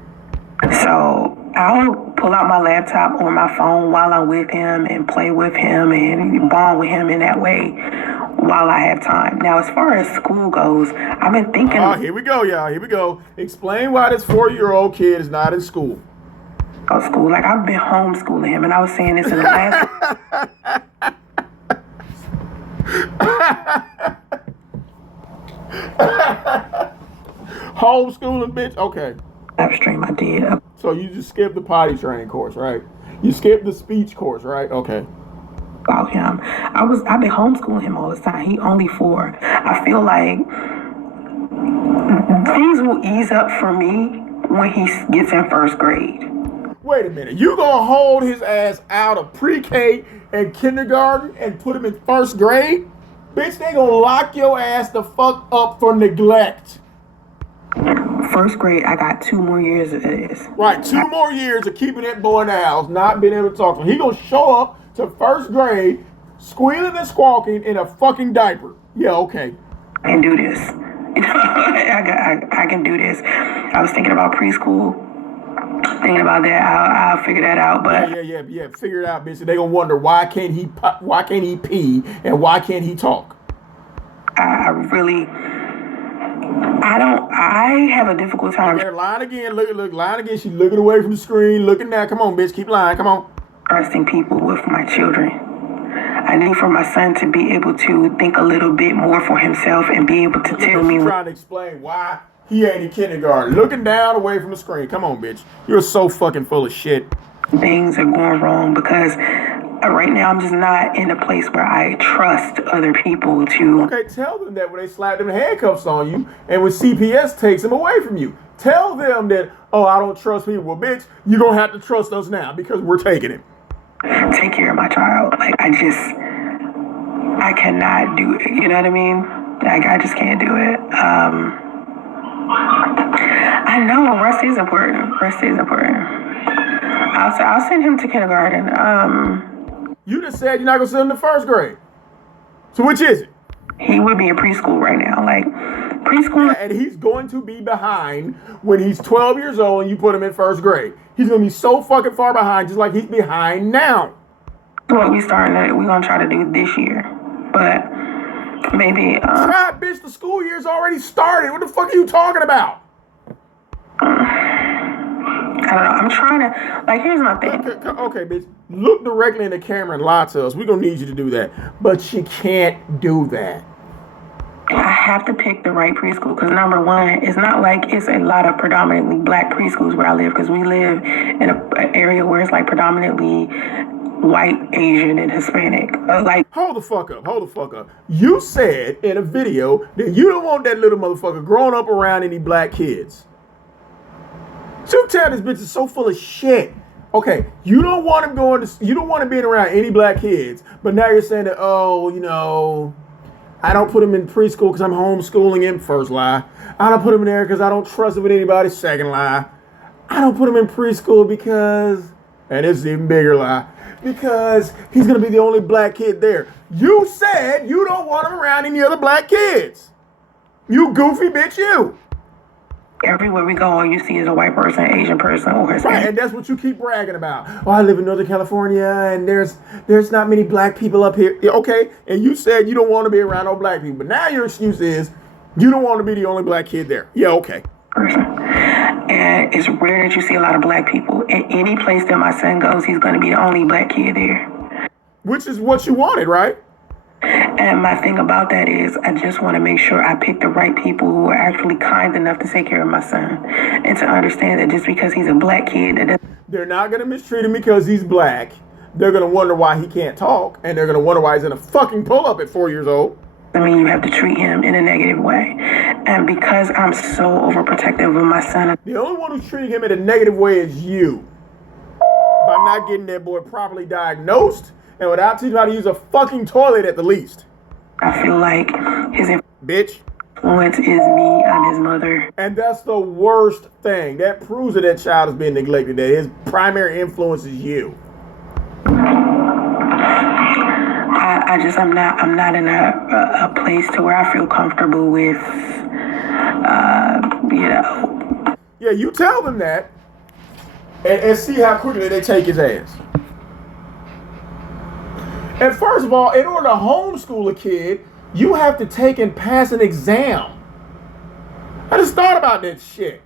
So I'll pull out my laptop or my phone while I'm with him and play with him and bond with him in that way while I have time. Now, as far as school goes, I've been thinking. Oh, here we go, y'all. Here we go. Explain why this 4-year-old kid is not in school. School, like I've been homeschooling him, and I was saying this in the last. Homeschooling, bitch. Okay. Live stream I did. So you just skipped the potty training course, right? You skipped the speech course, right? Okay. About him, I've been homeschooling him all this time. He only 4. I feel like things will ease up for me when he gets in 1st grade. Wait a minute. You gonna hold his ass out of pre-K and kindergarten and put him in 1st grade? Bitch, they gonna lock your ass the fuck up for neglect. 1st grade, I got 2 more years of this. Right, 2 more years of keeping that boy in the house, not being able to talk to him. He gonna show up to 1st grade, squealing and squawking in a fucking diaper. Yeah, okay. I can do this. I can do this. I was thinking about preschool, thinking about that. I'll figure that out. But yeah. Figure it out, bitch. They gonna wonder why can't he pee and why can't he talk? I have a difficult time. Okay, lying again. Look, lying again. She's looking away from the screen. Looking now. Come on, bitch. Keep lying. Come on. Trusting people with my children. I need for my son to be able to think a little bit more for himself and be able to tell me. Trying to explain why he ain't in kindergarten. Looking down away from the screen. Come on, bitch. You're so fucking full of shit. Things are going wrong because right now I'm just not in a place where I trust other people to. Okay, tell them that when they slap them handcuffs on you and when CPS takes them away from you. Tell them that, oh, I don't trust people. Well, bitch, you're going to have to trust us now because we're taking him. Take care of my child. Like, I cannot do it. You know what I mean? Like, I just can't do it. I know rest is important. I'll send him to kindergarten. You just said you're not going to send him to 1st grade. So which is it? He would be in preschool right now. Like, preschool. Yeah, and he's going to be behind when he's 12 years old and you put him in 1st grade. He's going to be so fucking far behind, just like he's behind now. What we're going to try to do this year. But maybe. Try, bitch, the school year's already started. What the fuck are you talking about? I don't know. I'm trying to, like, here's my thing. Okay, bitch. Look directly in the camera and lie to us. We're going to need you to do that. But you can't do that. I have to pick the right preschool because number one, it's not like it's a lot of predominantly black preschools where I live because we live in an area where it's like predominantly white, Asian, and Hispanic. Hold the fuck up. You said in a video that you don't want that little motherfucker growing up around any black kids. You tell this bitch is so full of shit. Okay, you don't want him you don't want him being around any black kids, but now you're saying that, oh, I don't put him in preschool because I'm homeschooling him, first lie. I don't put him in there because I don't trust him with anybody, second lie. I don't put him in preschool because, and this is an even bigger lie, because he's going to be the only black kid there. You said you don't want him around any other black kids. You goofy bitch, you. Everywhere we go, all you see is a white person, Asian person, or Hispanic. Right, and that's what you keep bragging about. Oh, I live in Northern California, and there's not many black people up here. Yeah, okay, and you said you don't want to be around no black people, but now your excuse is you don't want to be the only black kid there. Yeah, okay. Person. And it's rare that you see a lot of black people. In any place that my son goes, he's going to be the only black kid there. Which is what you wanted, right? And my thing about that is I just want to make sure I pick the right people who are actually kind enough to take care of my son. And to understand that just because he's a black kid, they're not going to mistreat him because he's black. They're going to wonder why he can't talk. And they're going to wonder why he's in a fucking pull-up at 4 years old. I mean, you have to treat him in a negative way. And because I'm so overprotective of my son. The only one who's treating him in a negative way is you. By not getting that boy properly diagnosed. And without teaching him how to use a fucking toilet at the least. I feel like his bitch influence is me. I'm his mother. And that's the worst thing. That proves that that child is being neglected. That his primary influence is you. I'm not in a place to where I feel comfortable with, Yeah, you tell them that. And see how quickly they take his ass. And first of all, in order to homeschool a kid, you have to take and pass an exam. I just thought about that shit.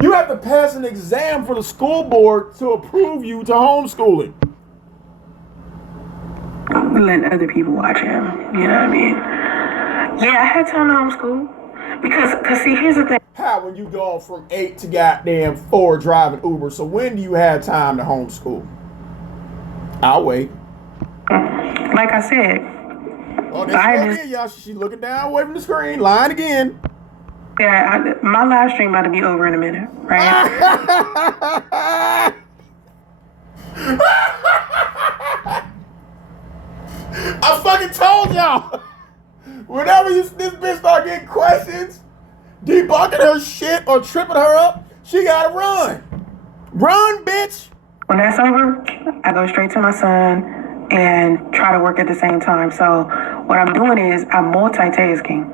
You have to pass an exam for the school board to approve you to homeschooling. Letting other people watch him, you know what I mean? Yeah, I had time to homeschool. Because see, here's the thing. How, when you go from 8 to goddamn 4 driving Uber, so when do you have time to homeschool? I'll wait. Like I said, y'all. She's looking down away from the screen, lying again. Yeah, my live stream about to be over in a minute, right? I fucking told y'all. Whenever this bitch start getting questions, debunking her shit or tripping her up, she gotta run. Run, bitch. When that's over, I go straight to my son and try to work at the same time. So what I'm doing is I'm multitasking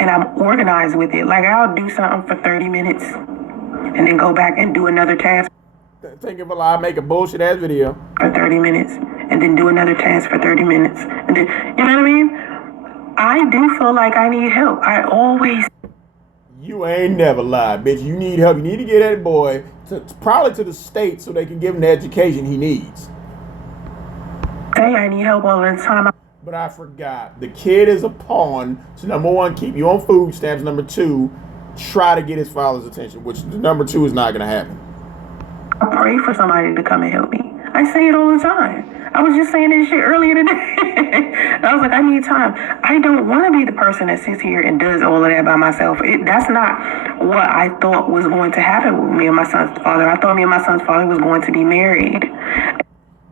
and I'm organized with it. Like I'll do something for 30 minutes and then go back and do another task. Think of a lie, make a bullshit ass video. For 30 minutes and then do another task for 30 minutes. And then, you know what I mean? I do feel like I need help. I always. You ain't never lied, bitch. You need help. You need to get that boy probably to the state so they can give him the education he needs. Say I need help all the time. But I forgot. The kid is a pawn. So number one, keep you on food stamps. Number two, try to get his father's attention, which number two is not going to happen. I pray for somebody to come and help me. I say it all the time. I was just saying this shit earlier today. I was like, I need time. I don't want to be the person that sits here and does all of that by myself. That's not what I thought was going to happen with me and my son's father. I thought me and my son's father was going to be married.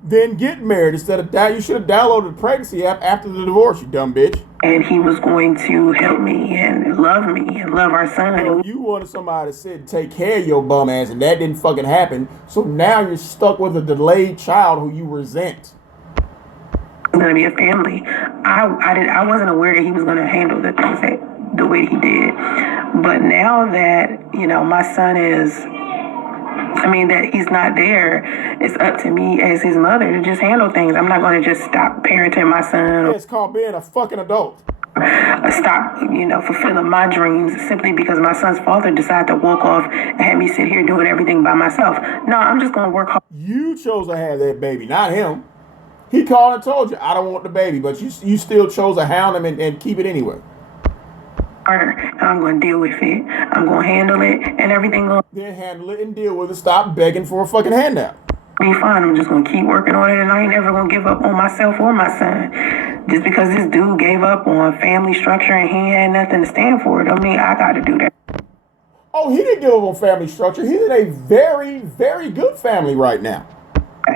Then get married instead of that. You should have downloaded the pregnancy app after the divorce, you dumb bitch. And he was going to help me and love our son. So you wanted somebody to sit and take care of your bum ass, and that didn't fucking happen. So now you're stuck with a delayed child who you resent. It's gonna be a family. I wasn't aware that he was gonna handle the things the way he did. But now that my son that he's not there, it's up to me as his mother to just handle things. I'm not going to just stop parenting my son. It's called being a fucking adult. Stop, fulfilling my dreams simply because my son's father decided to walk off and have me sit here doing everything by myself. No, I'm just going to work hard. You chose to have that baby, not him. He called and told you, I don't want the baby, but you still chose to hound him and keep it anyway. harder, and I'm going to deal with it. I'm going to handle it, and everything going to Then handle it and deal with it. Stop begging for a fucking handout. be fine. I'm just going to keep working on it, and I ain't never going to give up on myself or my son. Just because this dude gave up on family structure and he had nothing to stand for, don't mean I got to do that. Oh, he didn't give up on family structure. He's in a very, very good family right now.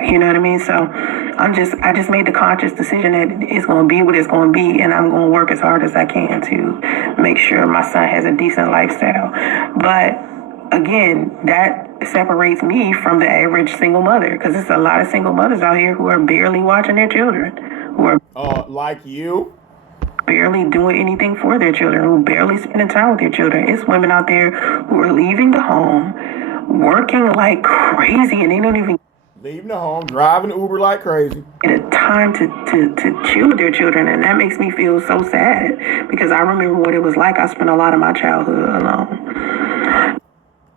You know what I mean? So I just made the conscious decision that it's going to be what it's going to be, and I'm going to work as hard as I can to make sure my son has a decent lifestyle. But again, that separates me from the average single mother, because there's a lot of single mothers out here who are barely watching their children, who are like you. barely doing anything for their children, who barely spending time with their children. It's women out there who are leaving the home, working like crazy, and they don't even Leaving the home, driving Uber like crazy. get a time to chill with their children, and that makes me feel so sad, because I remember what it was like. I spent a lot of my childhood alone.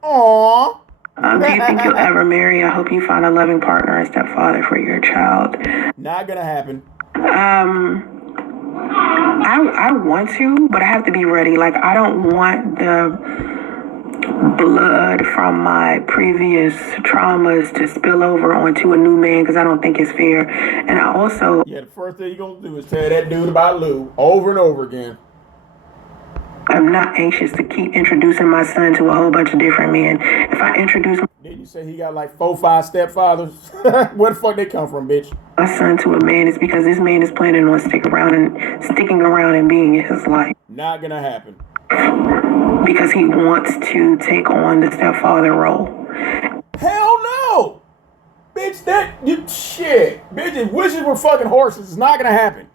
Aww. Do you think you'll ever marry? I hope you find a loving partner and stepfather for your child. Not gonna happen. I want to, but I have to be ready. Like, I don't want the blood from my previous traumas to spill over onto a new man, because I don't think it's fair. And I also... Yeah, the first thing you're gonna do is tell that dude about Lou over and over again. I'm not anxious to keep introducing my son to a whole bunch of different men. If I introduce Didn't you say he got like 4, 5 stepfathers? Where the fuck they come from, bitch? my son to a man, it's because this man is planning on sticking around and being in his life. Not gonna happen. Because he wants to take on the stepfather role. Hell no! Bitch, shit. Bitch, if wishes were fucking horses, it's not gonna happen.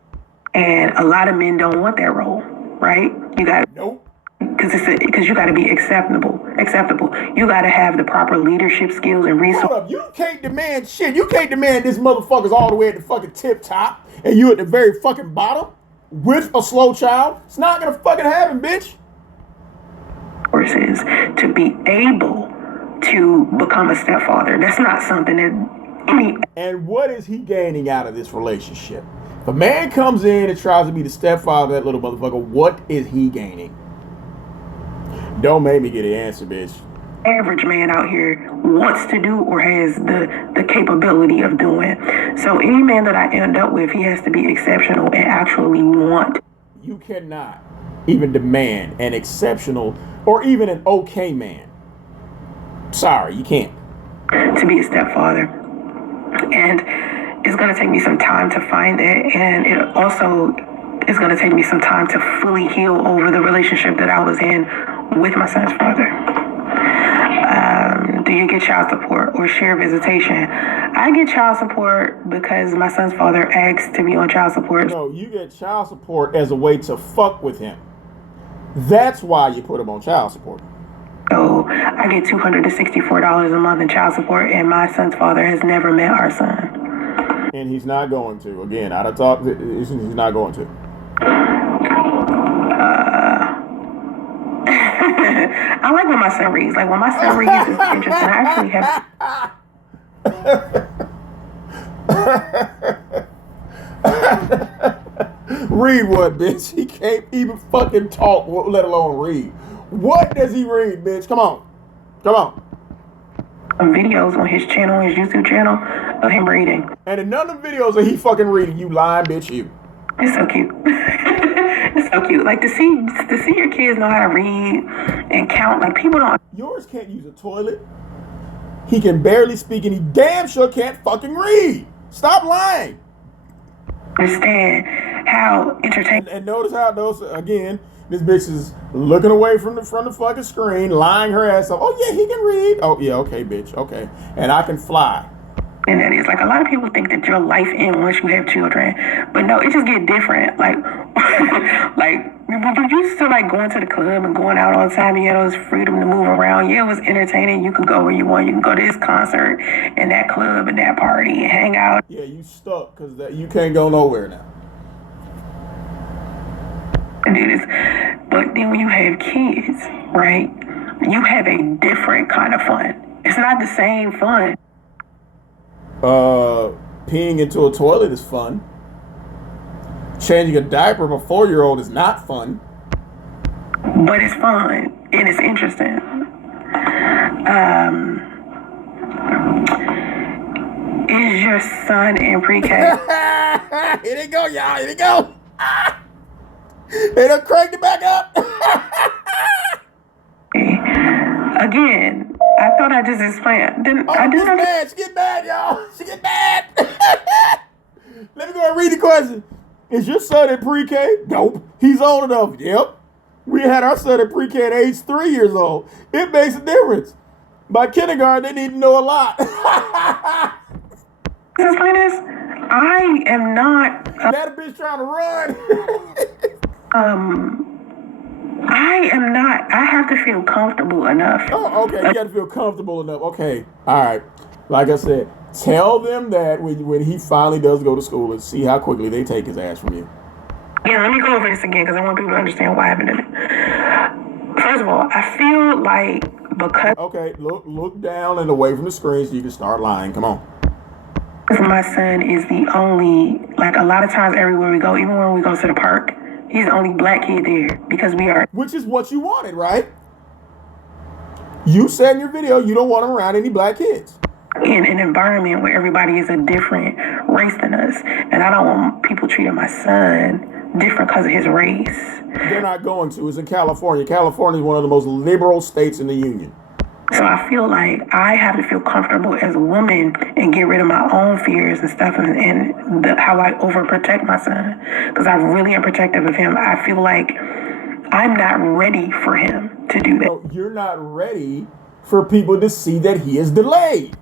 And a lot of men don't want that role, right? You got Nope. because you got to be acceptable. You got to have the proper leadership skills and resources. Hold up, you can't demand shit. You can't demand this motherfucker's all the way at the fucking tip top and you at the very fucking bottom with a slow child. It's not gonna fucking happen, bitch. To be able to become a stepfather. That's not something that any... And what is he gaining out of this relationship? If a man comes in and tries to be the stepfather of that little motherfucker, what is he gaining? Don't make me get an answer, bitch. Average man out here wants to do or has the capability of doing. So any man that I end up with, he has to be exceptional and actually want. You cannot even demand an exceptional or even an okay man. Sorry, you can't. To be a stepfather. And it's going to take me some time to find that. And it also is going to take me some time to fully heal over the relationship that I was in with my son's father. Do you get child support or share visitation? I get child support because my son's father asked to be on child support. No, you get child support as a way to fuck with him. That's why you put him on child support. So I get $264 a month in child support, and my son's father has never met our son. And he's not going to. Again, out of talk, he's not going to. I like when my son reads. Like, when my son reads, it's interesting. I actually have... Read what, bitch? He can't even fucking talk, let alone read. What does he read, bitch? Come on. Videos on his channel, his YouTube channel, of him reading. And in none of the videos that he fucking reading, you lying, bitch, you. It's so cute. It's so cute. Like, to see your kids know how to read and count. Like, people don't... Yours can't use a toilet. He can barely speak, and he damn sure can't fucking read. Stop lying. Understand how entertaining... And notice how, again, this bitch is looking away from the fucking screen, lying her ass off. Oh, yeah, he can read. Oh, yeah, okay, bitch, okay. And I can fly. And that is, like, a lot of people think that your life ends once you have children, but no, it just get different. Like, like, you used to, like, going to the club and going out all the time. You had all this freedom to move around. Yeah, it was entertaining. You could go where you want. You can go to this concert and that club and that party and hang out. Yeah, you stuck because you can't go nowhere now. And do this, but then when you have kids, right? You have a different kind of fun. It's not the same fun. Peeing into a toilet is fun. Changing a diaper of a 4-year-old is not fun. but it's fun and it's interesting. Is your son in pre-K? Here they go, y'all. Here they go. They done cranked it back up. Again, I thought I just explained. She's mad. She get mad, y'all. She get mad. Let me go and read the question. Is your son in pre-K? Nope. He's old enough. Yep. We had our son in pre-K at age 3 years old. It makes a difference. By kindergarten, they need to know a lot. Explain this. I am not. That bitch trying to run. I am not. I have to feel comfortable enough. Oh, okay. You got to feel comfortable enough. Okay. All right. Like I said, tell them that when he finally does go to school and see how quickly they take his ass from you. Yeah, let me go over this again because I want people to understand what happened to me. First of all, I feel like because... Okay, look down and away from the screen so you can start lying. Come on. My son is the only, like a lot of times everywhere we go, even when we go to the park, he's the only black kid there because we are... Which is what you wanted, right? You said in your video you don't want him around any black kids. In an environment where everybody is a different race than us. And I don't want people treating my son different because of his race. They're not going to. It's in California. California is one of the most liberal states in the union. So I feel like I have to feel comfortable as a woman and get rid of my own fears and stuff and how I overprotect my son. Because I really am protective of him. I feel like I'm not ready for him to do that. No, you're not ready for people to see that he is delayed.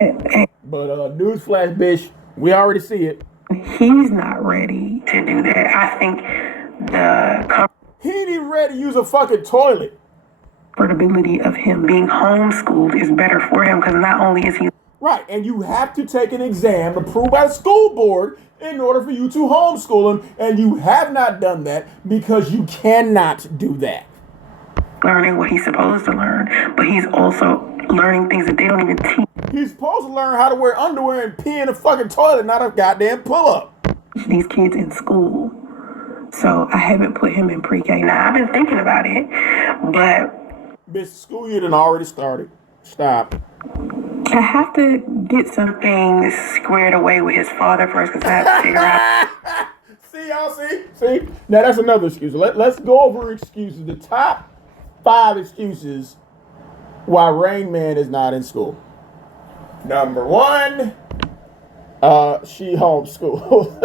But newsflash, bitch, we already see it. He's not ready to do that. I think he ain't even ready to use a fucking toilet. Comfortability of him being homeschooled is better for him because not only is he... Right, and you have to take an exam approved by the school board in order for you to homeschool him, and you have not done that because you cannot do that. Learning what he's supposed to learn, but he's also learning things that they don't even teach. He's supposed to learn how to wear underwear and pee in a fucking toilet, not a goddamn pull-up. These kids in school. So I haven't put him in pre-K. Now, I've been thinking about it, but... Bitch, school year done already started. Stop. I have to get some things squared away with his father first because I have to figure out... See, y'all see? See? Now, that's another excuse. Let's go over excuses. The top 5 excuses why Rain Man is not in school. Number 1, she homeschooled.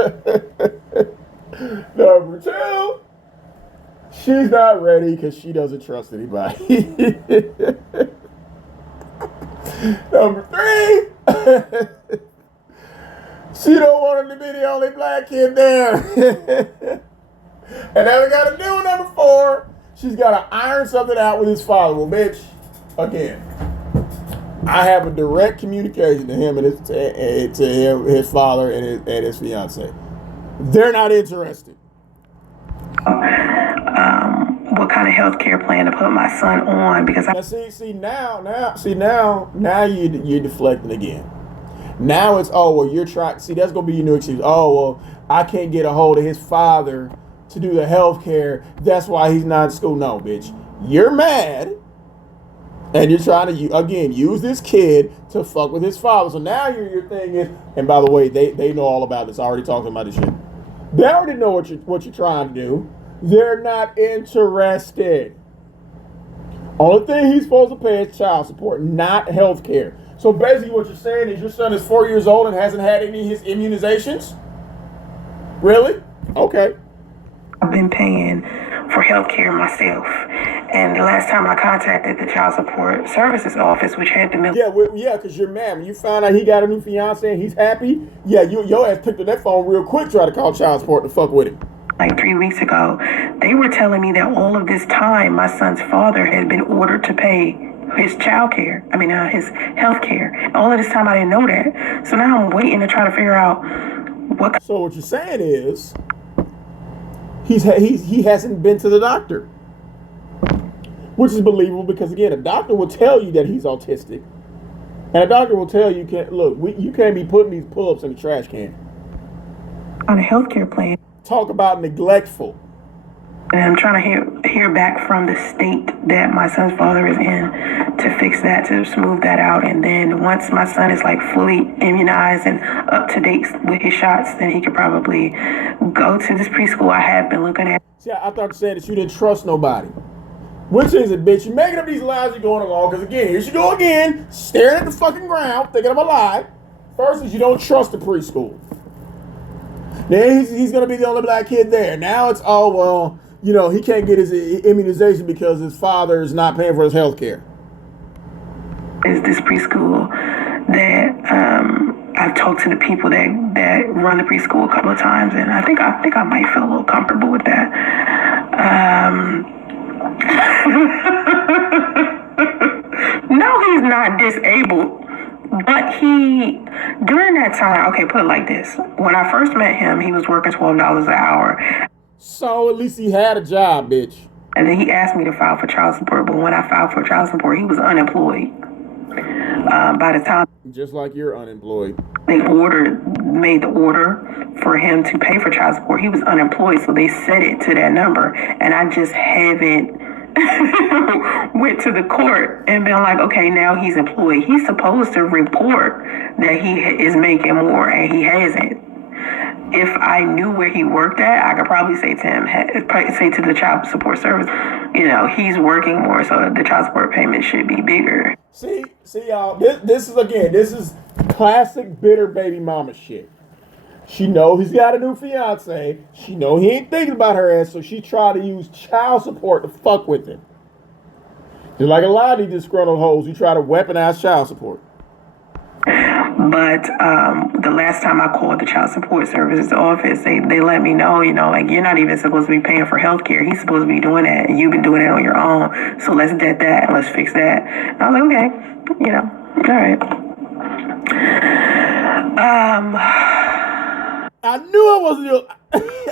Number 2, she's not ready because she doesn't trust anybody. Number 3, she don't want him to be the only black kid there. And then we got to do number 4, she's got to iron something out with his father. Well, bitch, again, I have a direct communication to him and his father and his fiance. They're not interested. What kind of health care plan to put my son on? Because now you're deflecting again. Now it's, oh, well, you're trying. See, that's gonna be your new excuse. Oh, well, I can't get a hold of his father to do the health care. That's why he's not in school. No, bitch, you're mad. And you're trying to, again, use this kid to fuck with his father. So now your thing is, and by the way, they know all about this. I already talked about this shit. They already know what you're trying to do. They're not interested. Only thing he's supposed to pay is child support, not health care. So basically what you're saying is your son is 4 years old and hasn't had any of his immunizations? Really? Okay. I've been paying for health care myself. And the last time I contacted the Child Support Services Office, which had the... Yeah, because you're mad. When you found out he got a new fiance and he's happy, yeah, your ass picked up that phone real quick, try to call child support to fuck with him. Like 3 weeks ago, they were telling me that all of this time, my son's father had been ordered to pay his child care. His health care. All of this time, I didn't know that. So now I'm waiting to try to figure out what... So what you're saying is, he hasn't been to the doctor. Which is believable because, again, a doctor will tell you that he's autistic. And a doctor will tell you, you can't be putting these pull-ups in the trash can. On a healthcare plan. Talk about neglectful. And I'm trying to hear back from the state that my son's father is in to fix that, to smooth that out. And then once my son is like fully immunized and up to date with his shots, then he could probably go to this preschool I have been looking at. See, I thought you said that you didn't trust nobody. Which is it, bitch? You're making up these lies you're going along, because again, here she go again, staring at the fucking ground, thinking of a lie. First is you don't trust the preschool. Then he's going to be the only black kid there. Now it's, oh, well, you know, he can't get his immunization because his father is not paying for his health care. Is this preschool that I've talked to the people that run the preschool a couple of times, and I think I might feel a little comfortable with that. No, he's not disabled. But during that time, okay, put it like this. When I first met him, he was working $12 an hour. So at least he had a job, bitch. And then he asked me to file for child support. But when I filed for child support, he was unemployed. By the time... Just like you're unemployed. They made the order for him to pay for child support. He was unemployed, so they set it to that number. And I just haven't went to the court and been like, okay, now he's employed. He's supposed to report that he is making more, and he hasn't. If I knew where he worked at, I could probably say to him, say to the child support service, you know, he's working more, so the child support payment should be bigger. See, y'all, this is classic bitter baby mama shit. She know he's got a new fiance. She know he ain't thinking about her ass, so she tried to use child support to fuck with him. Just like a lot of these disgruntled hoes who try to weaponize child support. But the last time I called the child support services office, they let me know, you know, like, you're not even supposed to be paying for health care. He's supposed to be doing that, and you've been doing it on your own. So let's get that. Let's fix that. And I was like, okay, you know, all right. I knew it wasn't.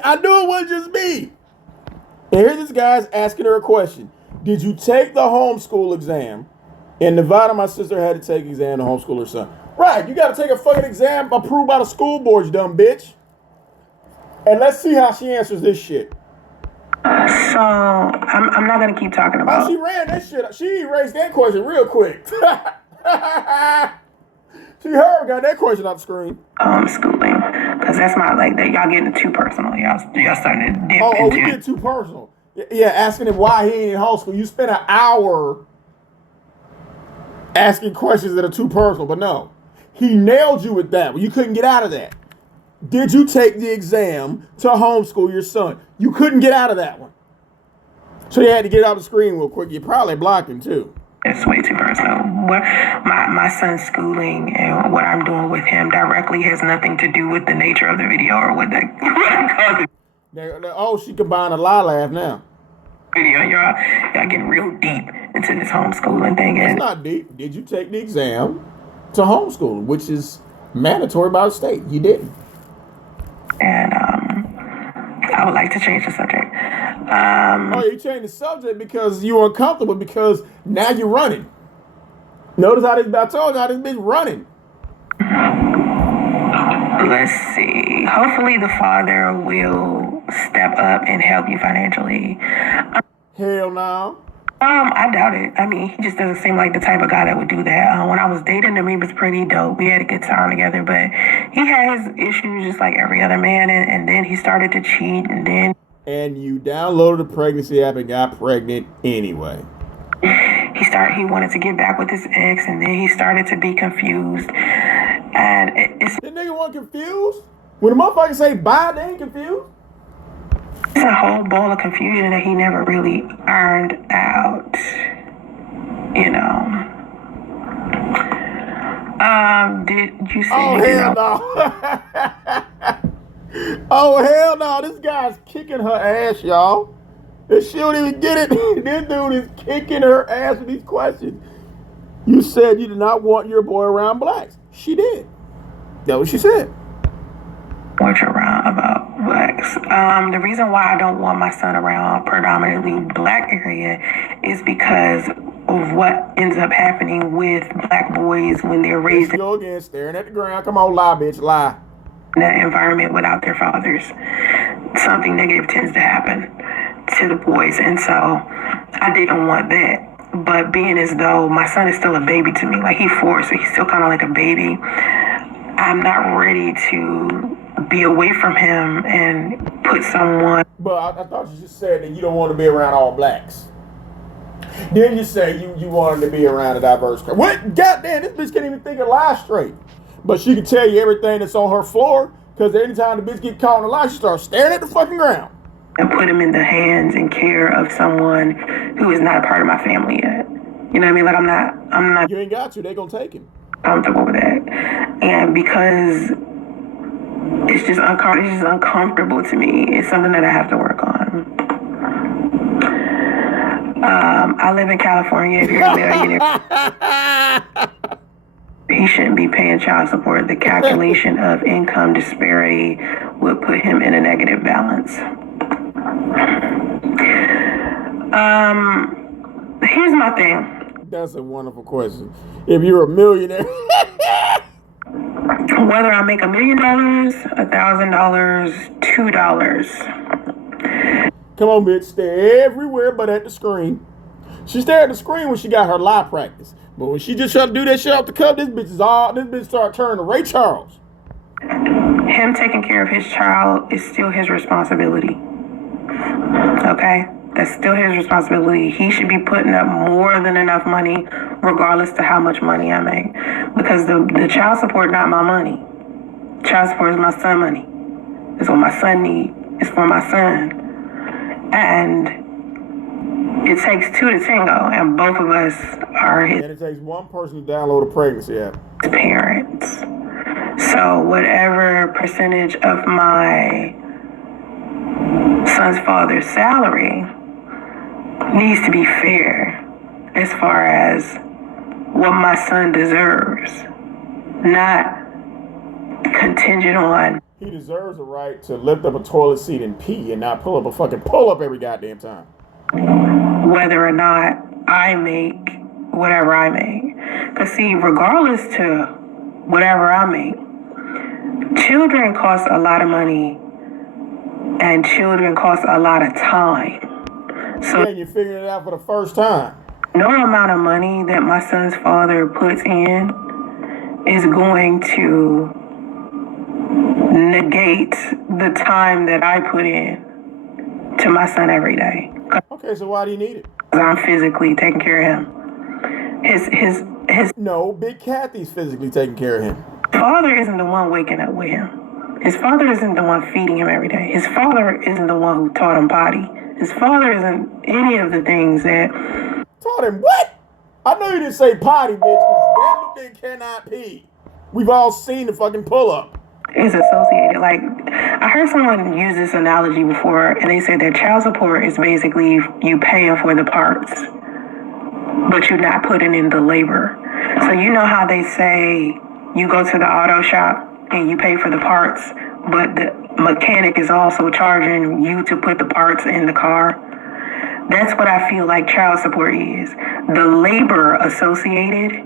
I knew it wasn't just me. And here this guy's asking her a question. Did you take the homeschool exam? In Nevada, my sister had to take an exam to homeschool her son. Right, you got to take a fucking exam approved by the school board, you dumb bitch. And let's see how she answers this shit. So I'm not gonna keep talking about. Oh, she ran that shit. She erased that question real quick. She got that question off the screen. Schooling, because that's my that y'all getting too personal. Y'all starting to dip into. Oh, we get too personal. Yeah, asking him why he ain't in homeschool. You spent an hour asking questions that are too personal, but no. He nailed you with that. You couldn't get out of that. Did you take the exam to homeschool your son? You couldn't get out of that one. So you had to get out the screen real quick. You probably blocked him too. It's way too personal. What my son's schooling and what I'm doing with him directly has nothing to do with the nature of the video or what I'm calling. Oh, she combined a lie laugh now. Video, y'all getting real deep into this homeschooling thing. It's not deep. Did you take the exam to homeschool, which is mandatory by the state? You didn't. And I would like to change the subject. You changed the subject because you were uncomfortable because now you're running. Notice how I told you how this bitch running. Let's see. Hopefully the father will step up and help you financially. Hell no. I doubt it. I mean, he just doesn't seem like the type of guy that would do that. When I was dating him, he was pretty dope. We had a good time together, but he has issues just like every other man, and then he started to cheat, and then... And you downloaded the pregnancy app and got pregnant anyway. He wanted to get back with his ex, and then he started to be confused. And the nigga wasn't confused? When the motherfuckers say bye, they ain't confused? It's a whole ball of confusion that he never really ironed out, you know. Did you see? Oh, hell no. Oh, hell no. This guy's kicking her ass, y'all. And she don't even get it. This dude is kicking her ass with these questions. You said you did not want your boy around blacks. She did. That's what she said. Want you around about blacks. The reason why I don't want my son around predominantly black area is because of what ends up happening with black boys when they're raised in... Go again, staring at the ground. Come on, lie, bitch, lie. That environment without their fathers. Something negative tends to happen. to the boys. And so I didn't want that. But being as though my son is still a baby to me, like he's 4, so he's still kind of like a baby. I'm not ready to be away from him and put someone. But I thought you just said that you don't want to be around all blacks. Then you say you wanted to be around a diverse crowd. What? Goddamn, this bitch can't even think of lie straight. But she can tell you everything that's on her floor, because anytime the bitch get caught in a lie, she starts staring at the fucking ground. And put him in the hands and care of someone who is not a part of my family yet. You know what I mean? Like I'm not. You ain't got to. They gonna take him. Comfortable with that, and because it's just uncomfortable to me. It's something that I have to work on. I live in California. If you're a millionaire, he shouldn't be paying child support. The calculation of income disparity would put him in a negative balance. Here's my thing. That's a wonderful question. If you're a millionaire, whether I make $1 million, $1,000, $2. Come on, bitch. Stay everywhere but at the screen. She stared at the screen when she got her lie practice. But when she just tried to do that shit off the cuff, this bitch started turning to Ray Charles. Him taking care of his child is still his responsibility. Okay? That's still his responsibility. He should be putting up more than enough money, regardless to how much money I make. Because the child support is not my money. Child support is my son money. It's what my son needs. It's for my son. And it takes 2 to tango, and both of us are his. And it takes one person to download a pregnancy app. Parents. So whatever percentage of my son's father's salary needs to be fair as far as what my son deserves, not contingent on. He deserves a right to lift up a toilet seat and pee and not pull up every goddamn time. Whether or not I make whatever I make. Because see, regardless to whatever I make, children cost a lot of money and children cost a lot of time. So yeah, you're figuring it out for the first time. No amount of money that my son's father puts in is going to negate the time that I put in to my son every day. Okay, so why do you need it? I'm physically taking care of him. His No, Big Kathy's physically taking care of him. father isn't the one waking up with him. His father isn't the one feeding him every day. His father isn't the one who taught him potty. His father isn't any of the things that... Taught him what? I know you didn't say potty, bitch, because that little thing cannot pee. We've all seen the fucking pull-up. Is associated. Like, I heard someone use this analogy before, and they said that child support is basically you paying for the parts, but you're not putting in the labor. So you know how they say you go to the auto shop and you pay for the parts, but the mechanic is also charging you to put the parts in the car? That's what I feel like child support is. The labor associated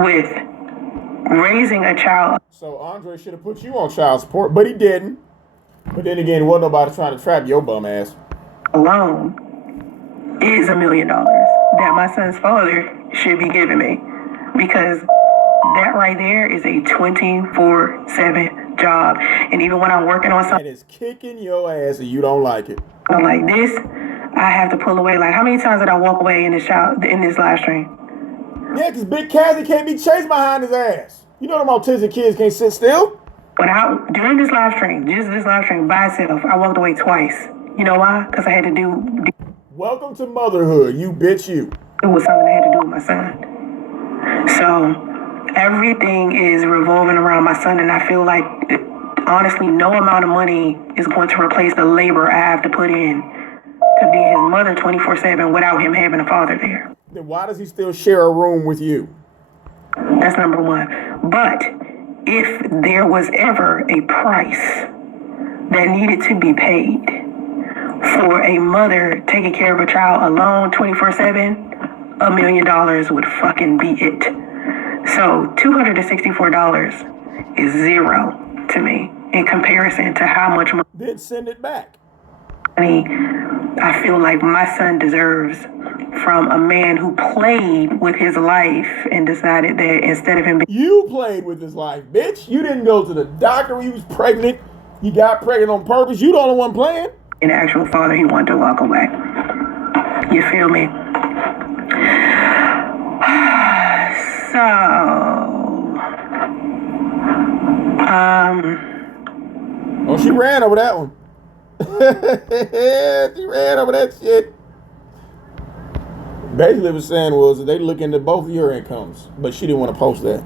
with raising a child. So Andre should have put you on child support, but he didn't. But then again, wasn't nobody trying to trap your bum ass. Alone is $1 million that my son's father should be giving me, because that right there is a 24/7 job. And even when I'm working on something, and it's kicking your ass and you don't like it. like this, I have to pull away. Like, how many times did I walk away in this live stream? Yeah, because Big Kathy can't be chased behind his ass. You know them autistic kids can't sit still? During this live stream, just this live stream by itself, I walked away twice. You know why? Because I had to do... Welcome to motherhood, you bitch you. It was something I had to do with my son. So everything is revolving around my son, and I feel like, honestly, no amount of money is going to replace the labor I have to put in to be his mother 24/7 without him having a father there. Then why does he still share a room with you? That's number one. But if there was ever a price that needed to be paid for a mother taking care of a child alone 24/7, $1 million would fucking be it. So $264 is zero to me in comparison to how much money Then send it back. I feel like my son deserves from a man who played with his life and decided that instead of him being... You played with his life, bitch. You didn't go to the doctor when you was pregnant. You got pregnant on purpose. You the only one playing. An actual father, he wanted to walk away. You feel me? So, oh, she ran over that one. She ran over that shit. Basically, what it was saying was that they look into both of your incomes, but she didn't want to post that.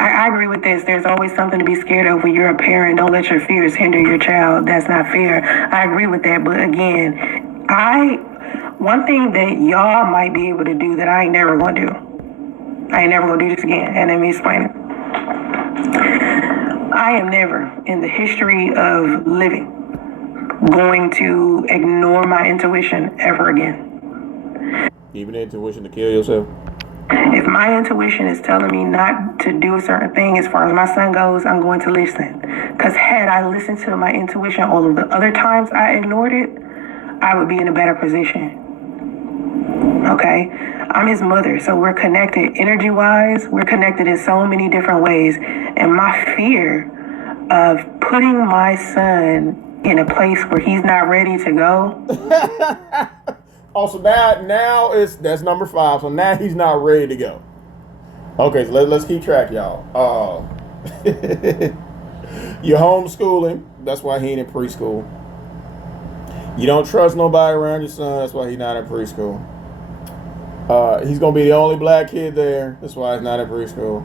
I agree with this. There's always something to be scared of when you're a parent. Don't let your fears hinder your child. That's not fair. I agree with that. But again, one thing that y'all might be able to do that I ain't never gonna do. I ain't never gonna do this again. And let me explain it. I am never in the history of living going to ignore my intuition ever again. Even the intuition to kill yourself? If my intuition is telling me not to do a certain thing as far as my son goes, I'm going to listen. Because had I listened to my intuition all of the other times I ignored it, I would be in a better position. Okay? I'm his mother, so we're connected energy-wise. We're connected in so many different ways. And my fear of putting my son in a place where he's not ready to go. Also, now that's number 5. So now he's not ready to go. Okay, so let's keep track, y'all. You're homeschooling. That's why he ain't in preschool. You don't trust nobody around your son. That's why he's not in preschool. He's gonna be the only black kid there. That's why he's not in preschool.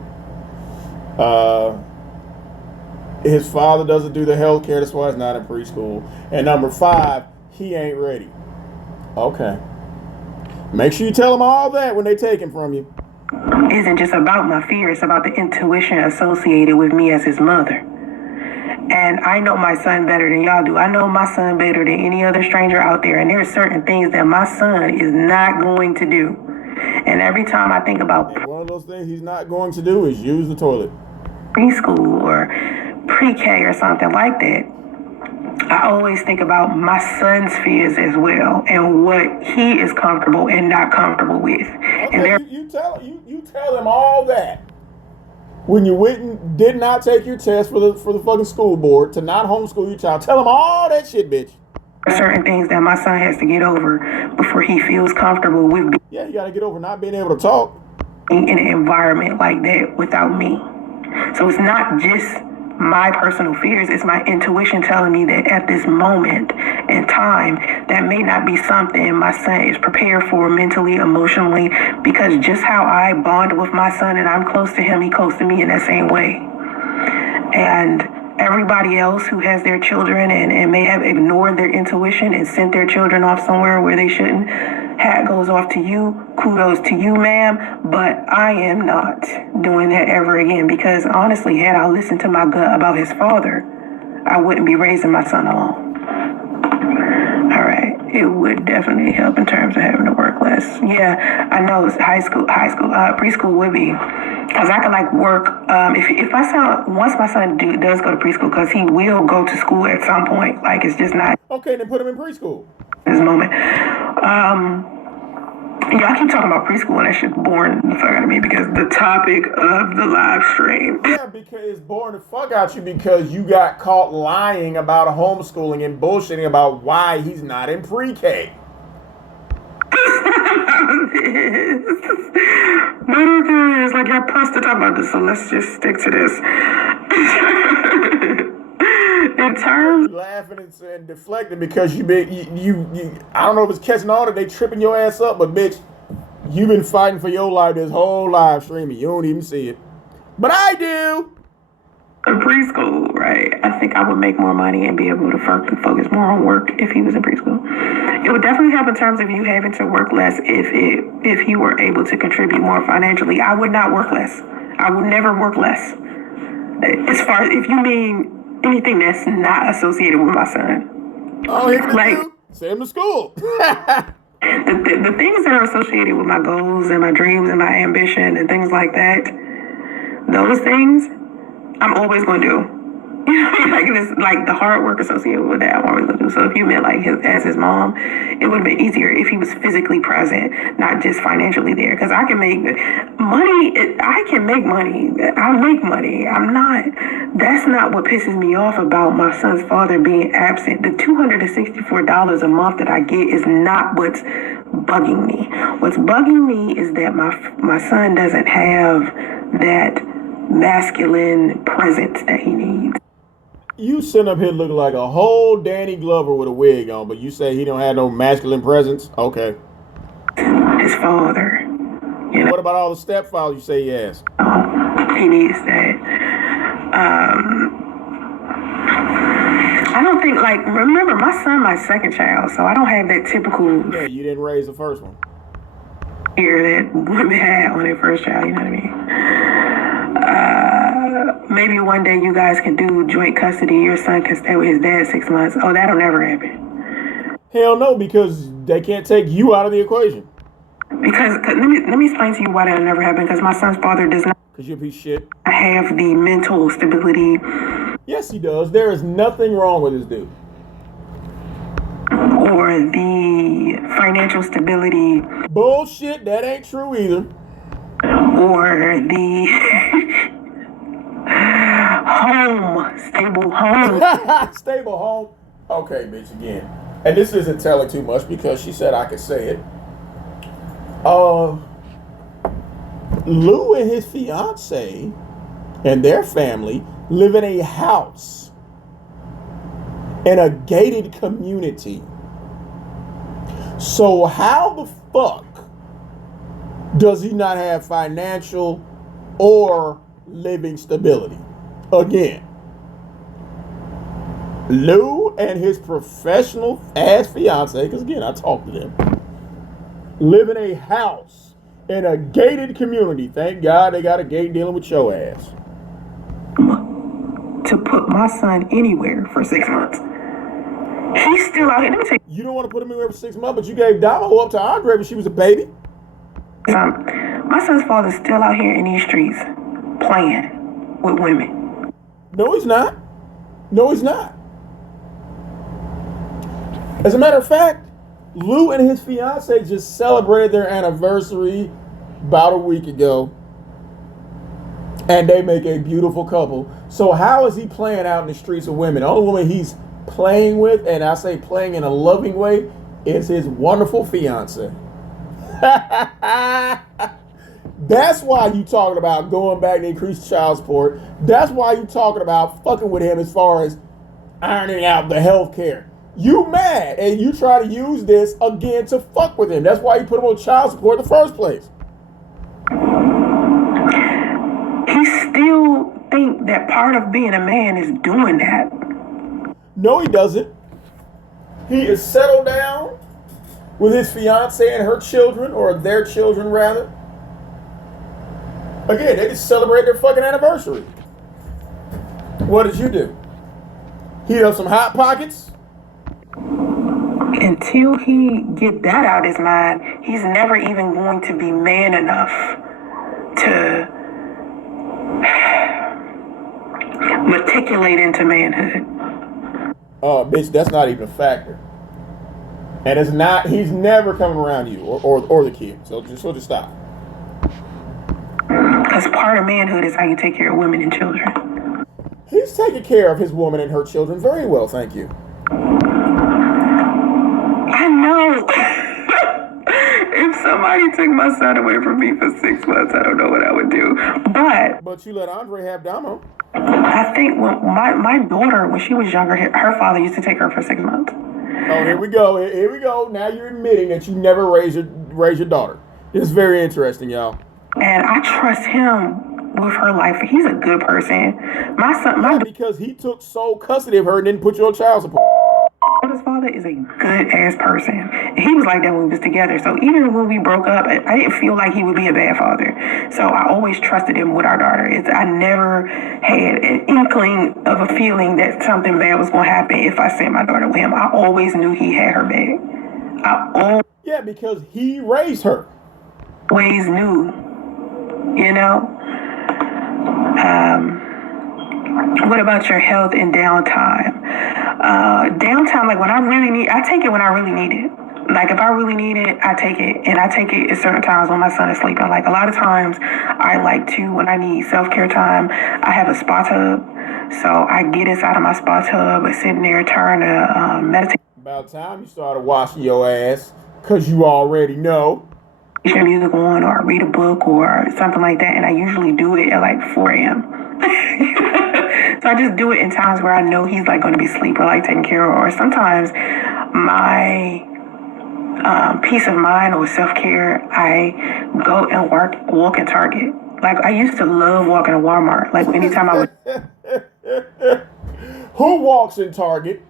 His father doesn't do the health care. That's why he's not in preschool. And number 5, he ain't ready. Okay. Make sure you tell them all that when they take him from you. Isn't just about my fear. It's about the intuition associated with me as his mother. And I know my son better than y'all do. I know my son better than any other stranger out there. And there are certain things that my son is not going to do. And every time I think about... And one of those things he's not going to do is use the toilet. Preschool or pre-K or something like that, I always think about my son's fears as well and what he is comfortable and not comfortable with. Okay, And you tell him all that. When you did not take your test for the fucking school board to not homeschool your child, tell him all that shit, bitch. Certain things that my son has to get over before he feels comfortable with being you gotta get over not being able to talk in an environment like that without me. So it's not just my personal fears, it's my intuition telling me that at this moment in time, that may not be something my son is prepared for mentally, emotionally, because just how I bond with my son and I'm close to him, he close to me in that same way. And everybody else who has their children and may have ignored their intuition and sent their children off somewhere where they shouldn't, hat goes off to you. Kudos to you, ma'am. But I am not doing that ever again because honestly, had I listened to my gut about his father, I wouldn't be raising my son alone. All right. It would definitely help in terms of having to work less. Yeah, I know it's preschool would be. Because I can like work, if my son, once my son does go to preschool, because he will go to school at some point, like it's just not. Okay, then put him in preschool. This moment. Yeah, I keep talking about preschool and that shit's boring the fuck out of me because the topic of the live stream. Yeah, because it's boring the fuck out you because you got caught lying about homeschooling and bullshitting about why he's not in pre-K. It's like you're supposed to talk about this, so let's just stick to this. In terms, you laughing and deflecting because you I don't know if it's catching on or they tripping your ass up, but bitch, you've been fighting for your life this whole live stream and you don't even see it. But I do. In preschool, right? I think I would make more money and be able to focus more on work if he was in preschool. It would definitely help in terms of you having to work less if you were able to contribute more financially. I would not work less. I would never work less. As far as if you mean anything that's not associated with my son. Oh, like, send him to school. The things that are associated with my goals and my dreams and my ambition and things like that, those things I'm always going to do. Like it's like the hard work associated with that, I wasn't really gonna do. So if you meant like his mom, it would have been easier if he was physically present, not just financially there. Because I can make money. I can make money. I make money. I'm not. That's not what pisses me off about my son's father being absent. The $264 a month that I get is not what's bugging me. What's bugging me is that my son doesn't have that masculine presence that he needs. You sitting up here looking like a whole Danny Glover with a wig on, but you say he don't have no masculine presence? Okay. His father. You know, What about all the stepfathers you say he has? he needs that. I don't think, like, remember, my son, my second child, so I don't have that typical Yeah, you didn't raise the first one. fear that women had when they first child, you know what I mean? Maybe one day you guys can do joint custody. Your son can stay with his dad 6 months. Oh, that'll never happen. Hell no, because they can't take you out of the equation. Because let me explain to you why that'll never happen. Because my son's father does not Because you're a piece of shit. have the mental stability Yes, he does. There is nothing wrong with this dude. or the financial stability Bullshit, that ain't true either. or the stable home. Stable home. Okay, bitch, again. And this isn't telling too much because she said I could say it. Lou and his fiance and their family live in a house in a gated community. So how the fuck does he not have financial or living stability? Again, Lou and his professional ass fiance, because again, I talked to them, live in a house in a gated community. Thank God they got a gate dealing with your ass. To put my son anywhere for 6 months. He's still out here. Let me tell You don't want to put him anywhere for 6 months, but you gave Damo up to Andre when she was a baby. you, my son's father's still out here in these streets playing with women. No, he's not. No, he's not. As a matter of fact, Lou and his fiance just celebrated their anniversary about a week ago. And they make a beautiful couple. So how is he playing out in the streets of women? The only woman he's playing with, and I say playing in a loving way, is his wonderful fiance. That's why you talking about going back to increase child support. That's why you talking about fucking with him as far as ironing out the health care. You mad, and you try to use this again to fuck with him. That's why you put him on child support in the first place. He still think that part of being a man is doing that. No, he doesn't. He is settled down with his fiance and her children, or their children rather. Again, they just celebrate their fucking anniversary. What did you do? Heat up some Hot Pockets? Until he get that out of his mind, he's never even going to be man enough to matriculate into manhood. Oh, bitch, that's not even a factor. And it's not, he's never coming around you or the kid. So just stop. Because part of manhood is how you take care of women and children. He's taking care of his woman and her children very well, thank you. I know. If somebody took my son away from me for 6 months, I don't know what I would do. But you let Andre have Damo. I think when my daughter, when she was younger, her father used to take her for 6 months. Oh, here we go. Here we go. Now you're admitting that you never raised your daughter. It's very interesting, y'all. And I trust him with her life. He's a good person. My son, because he took sole custody of her and didn't put you on child support. daughter's father is a good ass person. And he was like that when we was together. So even when we broke up, I didn't feel like he would be a bad father. So I always trusted him with our daughter. I never had an inkling of a feeling that something bad was going to happen if I sent my daughter with him. I always knew he had her back. Yeah, because he raised her. Always knew, you know. What about your health and downtime? Downtime, like when I really need, I take it when I really need it. Like if I really need it, I take it, and I take it at certain times when my son is sleeping. Like a lot of times, I like to when I need self-care time. I have a spa tub, so I get inside of my spa tub and sitting there trying to meditate. About time you started washing your ass, cause you already know. Music on or read a book or something like that, and I usually do it at like 4 a.m. So I just do it in times where I know he's like going to be asleep or like taking care of, or sometimes my peace of mind or self-care, I go and walk in Target. Like I used to love walking to Walmart. Like anytime I would. Who walks in Target?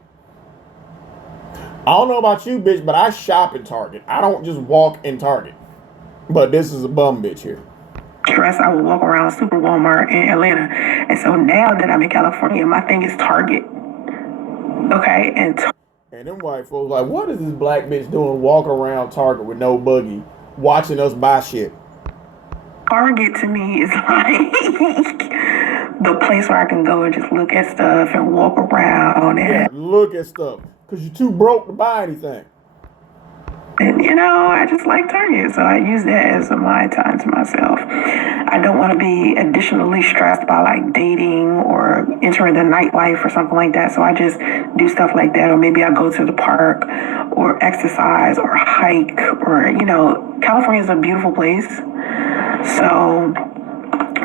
I don't know about you, bitch, but I shop in Target. I don't just walk in Target. But this is a bum bitch here. Stress, I would walk around Super Walmart in Atlanta. And so now that I'm in California, my thing is Target. Okay, and them white folks like, what is this black bitch doing walking around Target with no buggy, watching us buy shit? Target to me is like the place where I can go and just look at stuff and walk around and look at stuff. Because you're too broke to buy anything. And, I just like Target, so I use that as my time to myself. I don't want to be additionally stressed by like dating or entering the nightlife or something like that, so I just do stuff like that, or maybe I go to the park or exercise or hike or, California is a beautiful place. So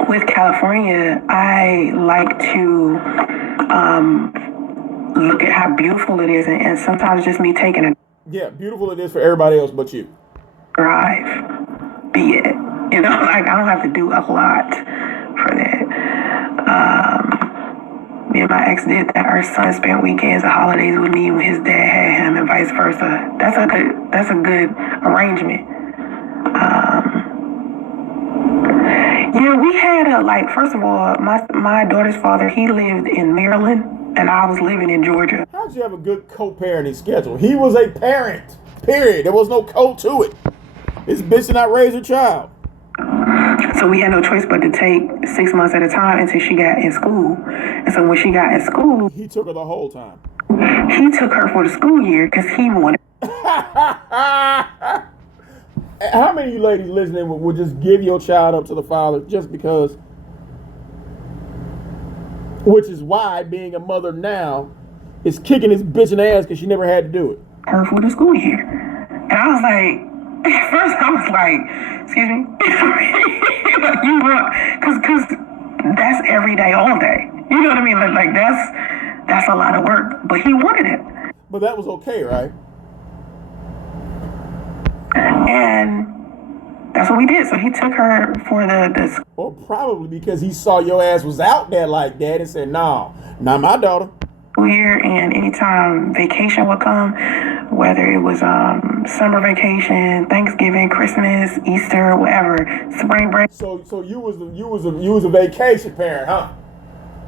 with California, I like to look at how beautiful it is, and sometimes just me taking a beautiful it is for everybody else but you. Drive, be it. Like I don't have to do a lot for that. Me and my ex did that. Our son spent weekends and holidays with me when his dad had him, and vice versa. That's a good arrangement. We had first of all, my daughter's father, he lived in Maryland, and I was living in Georgia. How'd you have a good co-parenting schedule? He was a parent, period. There was no co to it. This bitch did not raise her child. So we had no choice but to take 6 months at a time until she got in school. And so when she got in school, he took her the whole time. He took her for the school year because he wanted. How many of you ladies listening would just give your child up to the father just because? Which is why being a mother now is kicking this bitch in the ass because she never had to do it. Her for the school year. And I was like, at first I was like, excuse me? Like, you want, because that's every day, all day. You know what I mean? Like that's a lot of work. But he wanted it. But that was okay, right? And that's what we did. So he took her for the Or probably because he saw your ass was out there like that and said, no, not my daughter. Year, and anytime vacation would come, whether it was summer vacation, Thanksgiving, Christmas, Easter, whatever, spring break. So you was a vacation parent, huh?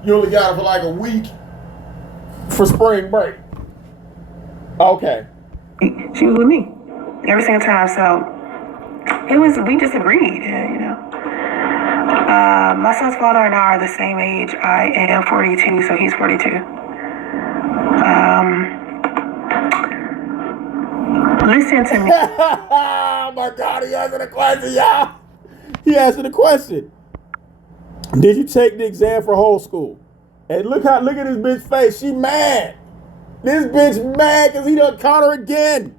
You only got her for like a week for spring break. Okay. She was with me every single time, so we just agreed, My son's father and I are the same age. I am 42, so he's 42. Listen to me. Oh my God, he answered a question, y'all. He answered a question. Did you take the exam for whole school? And look at this bitch face. She mad. This bitch mad because he done caught her again.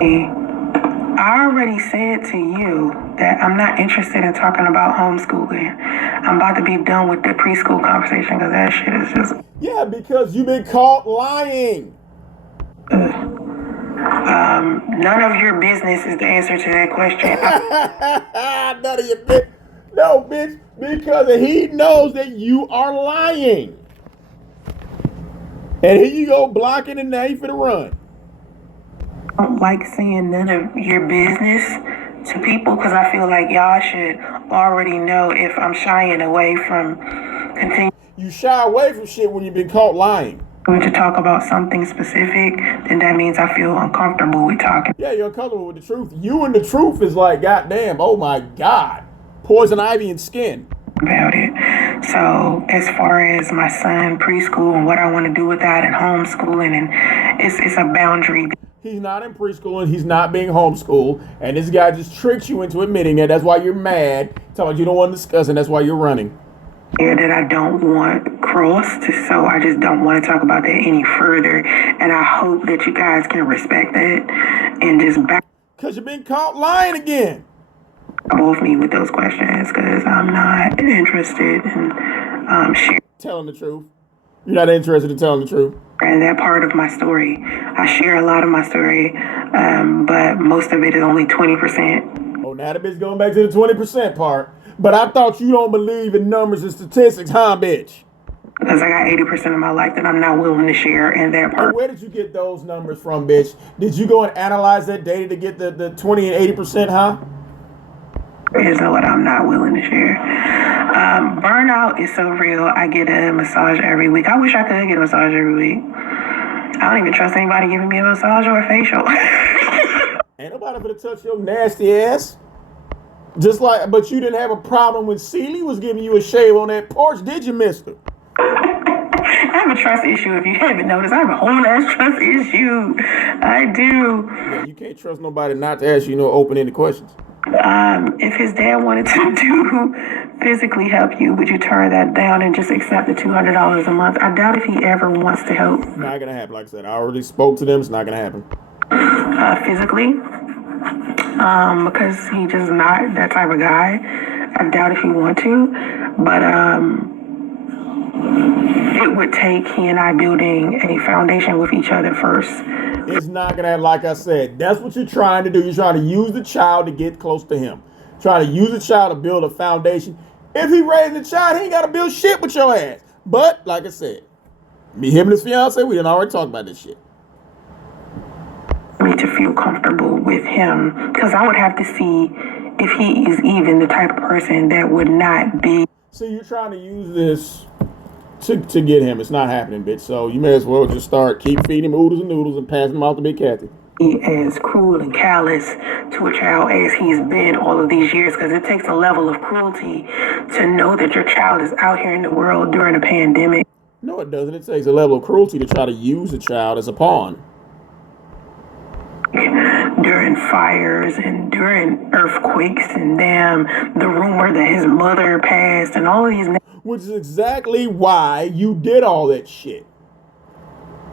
I already said to you that I'm not interested in talking about homeschooling. I'm about to be done with the preschool conversation because that shit is just... Yeah, because you've been caught lying. None of your business is the answer to that question. None of your business. No, bitch, because he knows that you are lying. And here you go blocking and now you finna run. I don't like saying none of your business to people because I feel like y'all should already know if I'm shying away from continuing. You shy away from shit when you've been caught lying. To talk about something specific, then that means I feel uncomfortable with talking. Yeah, you're uncomfortable with the truth. You and the truth is like, goddamn, oh my God. Poison ivy and skin. About it. So as far as my son preschool and what I want to do with that and homeschooling, and it's a boundary. He's not in preschool and he's not being homeschooled. And this guy just tricks you into admitting it. That's why you're mad. Talking about you don't want to discuss, and that's why you're running. That I don't want crossed, so I just don't want to talk about that any further. And I hope that you guys can respect that and just back. Because you're being caught lying again. Both me with those questions, because I'm not interested in sharing. Telling the truth. You're not interested in telling the truth. And that part of my story, I share a lot of my story, but most of it is only 20%. Oh, now the bitch going back to the 20% part. But I thought you don't believe in numbers and statistics, huh, bitch? Because I got 80% of my life that I'm not willing to share, and that part. And where did you get those numbers from, bitch? Did you go and analyze that data to get the 20 and 80%, huh? Is what I'm not willing to share. Burnout is so real. I get a massage every week. I wish I could get a massage every week. I don't even trust anybody giving me a massage or a facial. Ain't nobody gonna touch your nasty ass. Just like, but you didn't have a problem when Celie was giving you a shave on that porch, did you, mister? I have a trust issue, if you haven't noticed. I have a whole ass trust issue. I do. Yeah, you can't trust nobody not to ask you no open-ended questions. If his dad wanted to physically help you, would you turn that down and just accept the $200 a month? I doubt if he ever wants to help. Not gonna happen. Like I said, I already spoke to them. It's not gonna happen. Physically, because he just not that type of guy. I doubt if he want to, but it would take he and I building a foundation with each other first. It's not gonna happen. Like I said, that's what you're trying to do. You're trying to use the child to get close to him. Trying to use the child to build a foundation. If he raising the child, he ain't gotta build shit with your ass. But like I said, me, him and his fiance, we done already talked about this shit. Me to feel comfortable with him, because I would have to see if he is even the type of person that would not be. So you're trying to use this to get him. It's not happening, bitch. So you may as well just keep feeding him oodles and noodles and passing him out to Big Kathy. As cruel and callous to a child as he's been all of these years, because it takes a level of cruelty to know that your child is out here in the world during a pandemic. No, it doesn't. It takes a level of cruelty to try to use a child as a pawn. During fires and during earthquakes and the rumor that his mother passed and all of these. Which is exactly why you did all that shit.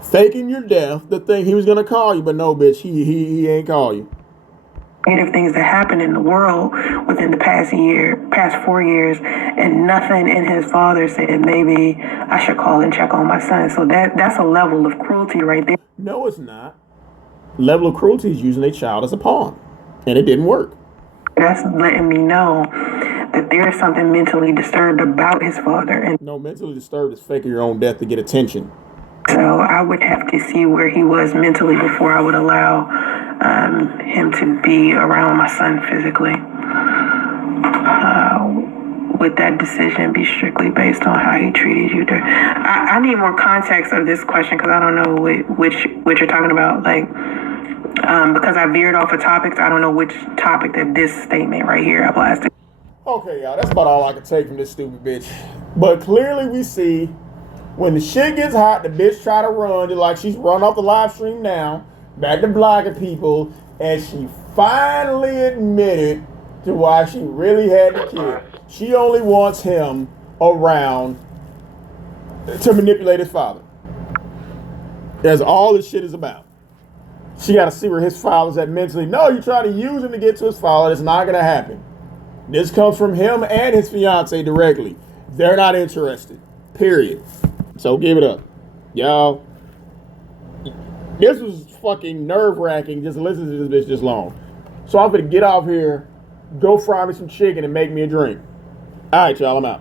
Faking your death, the thing he was gonna call you, but no, bitch, he ain't call you. Negative things that happened in the world within the past 4 years, and nothing in his father said maybe I should call and check on my son. So that's a level of cruelty right there. No, it's not. Level of cruelty is using a child as a pawn, and it didn't work. That's letting me know that there's something mentally disturbed about his father. And no, mentally disturbed is faking your own death to get attention. So I would have to see where he was mentally before I would allow him to be around my son physically. Would that decision be strictly based on how he treated you? I need more context of this question, because I don't know which you're talking about. Like, because I veered off of topics, I don't know which topic that this statement right here applies to. Okay, y'all, that's about all I can take from this stupid bitch. But clearly we see when the shit gets hot, the bitch try to run, just like she's run off the live stream now, back to blocking people, and she finally admitted to why she really had the kid. She only wants him around to manipulate his father. That's all this shit is about. She got to see where his father's at mentally. No, you try to use him to get to his father. It's not going to happen. This comes from him and his fiance directly. They're not interested. Period. So give it up. Y'all, this was fucking nerve-wracking just listening to this bitch this long. So I'm going to get off here, go fry me some chicken and make me a drink. All right, y'all, I'm out.